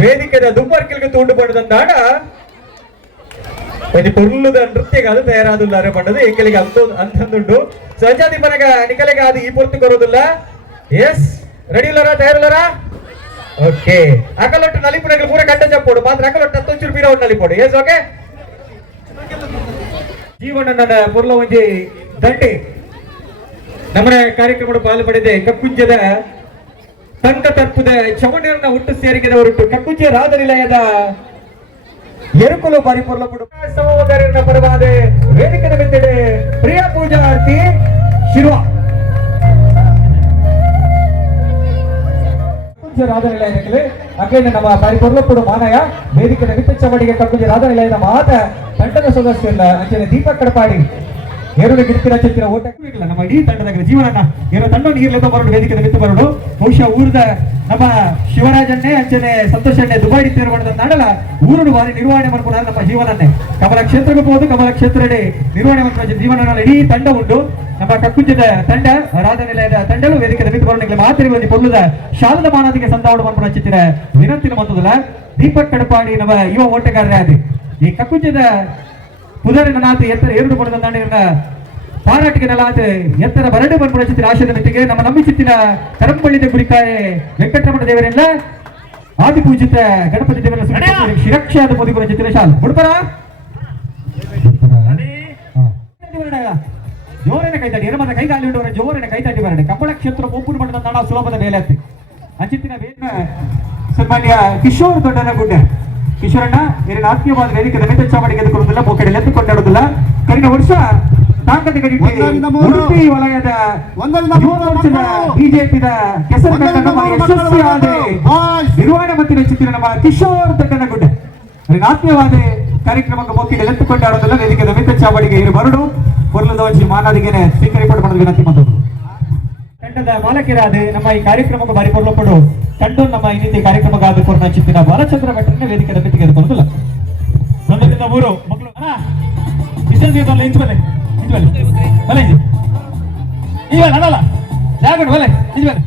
ವೇದಿಕೆದ ದುಮ್ಮರ್ಕಿಲ್ಗೆ ತೂಂಡು ಪಡೆದಂದಾಡ ಪೊರ್ಲುದ ನೃತ್ಯಗ ಅದು ತಯಾರಾದುಲ್ಲಾರೆ ಪಂಡದು ಏಕಲಿಗೆ ಅಂತಂದುಂಡು ಸಹಜಾಧಿಪನಗ ನಿಕಲೆಗ ಅದು ಈ ಪೊರ್ತು ಕೊರೋದಿಲ್ಲ. ಎಸ್ ರೆಡಿ ಇಲ್ಲರ ತಯಾರಿಲ್ಲರ ಓಕೆ ಅಕಲೊಟ್ಟು ನಲಿಪುನಗಳು ಪೂರ ಕಟ್ಟ ಚಪ್ಪೋಡು ಮಾತ್ರ ಅಕಲೊಟ್ಟು 10 ರೂಪಾಯಿ ರೌಂಡ್ ನಲಿಪೋಡು. ಎಸ್ ಓಕೆ ಜೀವನ ನನ್ನ ಪುರ್ಲ ಒಂಜಿ ದಂಡಿ ನಮ್ಮ ಕಾರ್ಯಕ್ರಮ ಪಾಲು ಪಡೆದೆ ಕಕ್ಕುಂಜದ ತಂಡ ತಪ್ಪುದ ಚಮಣ್ಣರನ್ನ ಹುಟ್ಟು ಸೇರಿಕೆದ ಹೊರಟು ಕಕ್ಕುಂಜ ರಾಧನಿಲಯದ ಎರುಕುಲು ಬಾರಿ ಪೊರ್ಲ ಪುಡು ಸಹೋದರನ ಪರವಾದ ವೇದಿಕೆದ ಬಿದ್ದಿದೆ ಪ್ರಿಯ ಪೂಜಾರ್ತಿ ಶಿರುವ ರಾಧನಿಲಯದಲ್ಲಿ ಅಕ್ಕೇನೆ ನಮ್ಮ ಬಾರಿ ಪೊರ್ಲಪ್ಪುಡು ಮಾನಯ ವೇದಿಕೆಯ ವಿತ್ತಚ್ಚವಡಿಗೆ ಕಕ್ಕುಂಜ ರಾಧನಿಲಯದ ಮಾತ ತಂಡದ ಸದಸ್ಯರಲ್ಲ ಅಂಚನೆ ದೀಪಕ್ ಕಡಪಾಡಿ ಎರಡು ಗಿಡಕಿನ ಚಿತ್ತಿನ ಓಟ ನಮ್ಮ ಇಡೀ ತಂಡದ ಜೀವನ ಏನೋ ತಂಡ ನೀರ್ಲೆತ್ತ ಬರೋದು ವೇದಿಕೆ ಬಿತ್ತು ಬರೋದು ಬಹುಶಃ ಊರದ ನಮ್ಮ ಶಿವರಾಜನ್ನೇ ಅಂಚನೆ ಸಂತೋಷನ್ನೇ ದುಬಾಯಿ ತೀರ್ಮಾನದ ನಾಡಲ ಊರನ್ನು ಬಾರಿ ನಿರ್ವಹಣೆ ಮಾಡ್ಕೊಂಡು ನಮ್ಮ ಜೀವನನ್ನೇ ಕಮಲ ಕ್ಷೇತ್ರಕ್ಕೆ ಹೋದು ಕಮಲ ಕ್ಷೇತ್ರಡೆ ನಿರ್ವಹಣೆ ಮಾಡ್ಕೊಂಡು ಜೀವನ ಇಡೀ ತಂಡ ಉಂಟು. ನಮ್ಮ ಕಕ್ಕುಂಜದ ತಂಡ ರಾಧನಿಲಯದ ತಂಡಗಳು ವೇದಿಕೆ ಬಿತ್ತು ಬರೋಣ ಮಾತಿರಿ ಬಂದು ಪೊಲ್ಲುದ ಶಾಲದ ಮಾನದಿಗೆ ಸಂಧಾವಣೆ ಮಾಡ್ಕೊಂಡು ಚಿತ್ತಿನ ವಿನಂತಿನ ಮೊತ್ತದಲ್ಲ ದೀಪಕ್ ಕಡಪಾಡಿ ನಮ್ಮ ಯುವ ಓಟಗಾರರೇ ಆದಿ ಈ ಕಕ್ಕುಂಜದ ಪುದರಿನ ನಾತು ಎತ್ತರ ಎರಡು ಪಡೆದ ದಾಂಡಿನ ಪಾರಾಟಿಗೆ ನಲಾತ ಎತ್ತರ ಬರಡು ಬಂದ್ಬಿಡ ಚಿತ್ತಿನ ಆಶಯದ ಮಿತಿಗೆ ನಮ್ಮ ನಂಬಿ ಚಿತ್ತಿನ ಕರಂಬಳ್ಳಿದ ಗುರಿಕಾಯೆ ವೆಂಕಟರಮಣ ದೇವರೆಲ್ಲ ಆದಿಪೂಜಿತ ಗಣಪತಿ ದೇವರ ಶಿರಕ್ಷಾದ ಮುದಿಗುರ ಚಿತ್ತಿನ ಶಾಲ್ ಹುಡುಪರ ಜೋರನೆ ಕೈತಾಡಿ ಎರಮದ ಕೈಗಾಲಿ ಉಂಟವರ ಜೋರನೆ ಕೈತಾಡಿ ಬರಡೆ ಕಪ್ಪಳ ಕ್ಷೇತ್ರ ಒಬ್ಬರು ಪಡೆದ ನಾಡ ಸುಲಭದ ಬೇಲೆ ಹತ್ತಿ ಅಂಚಿತ್ತಿನ ಬೇಗ ಸನ್ಮಾನ್ಯ ಕಿಶೋರ್ ದೊಡ್ಡನ ಗುಡ್ಡ ಕಿಶೋರಣ್ಣ ಎರಡು ಆತ್ಮೀಯವಾದ ವೇದಿಕೆ ಮಿತ್ತ ಚಾವಡಿಗೆ ಎದುರುವುದಿಲ್ಲ ಮೂಕಡೆ ಎತ್ತುಕೊಂಡಾಡುವುದಿಲ್ಲ ಕಳೆದ ವರ್ಷ ಉಡುಪಿ ವಲಯದ ಬಿಜೆಪಿದ ಕೆಸರು ಯಶಸ್ವಿಯಾದ ನಿರ್ವಹಣೆ ಮತ್ತು ಚಿತ್ತಿನ ನಮ್ಮ ಕಿಶೋರ್ ದೊಡ್ಡನಗುಡ್ಡ ಆತ್ಮೀಯವಾದ ಕಾರ್ಯಕ್ರಮಕ್ಕೆ ಮೊಕ್ಕಿಗೆ ಎತ್ತುಕೊಂಡಾಡುವುದಿಲ್ಲ ವೇದಿಕೆ ಮಿತ್ತ ಚಾವಡಿಗೆ ಇರು ಬರಡು ಪೊರ್ಲದ ಒಂಜಿ ಮಾನದಿಗೆನೆ ಸ್ವೀಕರಿಪಡು ಮಾಡೋದು ವಿನಂತಿ ಮಾಡೋದು ತಂಡದ ಮಾಲಕಿರಾದ ನಮ್ಮ ಈ ಕಾರ್ಯಕ್ರಮಕ್ಕೆ ಬಾರಿ ಪೊರ್ಲಪಡು ತಂಡ ನಮ್ಮ ಇನ್ನಿತಿ ಕಾರ್ಯಕ್ರಮಕ್ಕಾದ ಪೂರ್ಣ ಚಿತ್ತಿನ ಬಾಲಚಂದ್ರ ಮೆಟ್ರನ್ನ ವೇದಿಕೆ ಮಿತ್ತಿಗೆ ಎದುರುವುದಿಲ್ಲ ನಮ್ಮದಿಂದ ಮೂರು ಮಕ್ಕಳು ಬಿಸಿಲು ದೀಪಲ್ಲ ಇಂಚಬಲ್ಲೆ ಬಲೆ ಈಗ ನಡಲ್ಲ ಜಾಗಡ್ ಬಲೆ ಇಂಚಬಲ್ಲೆ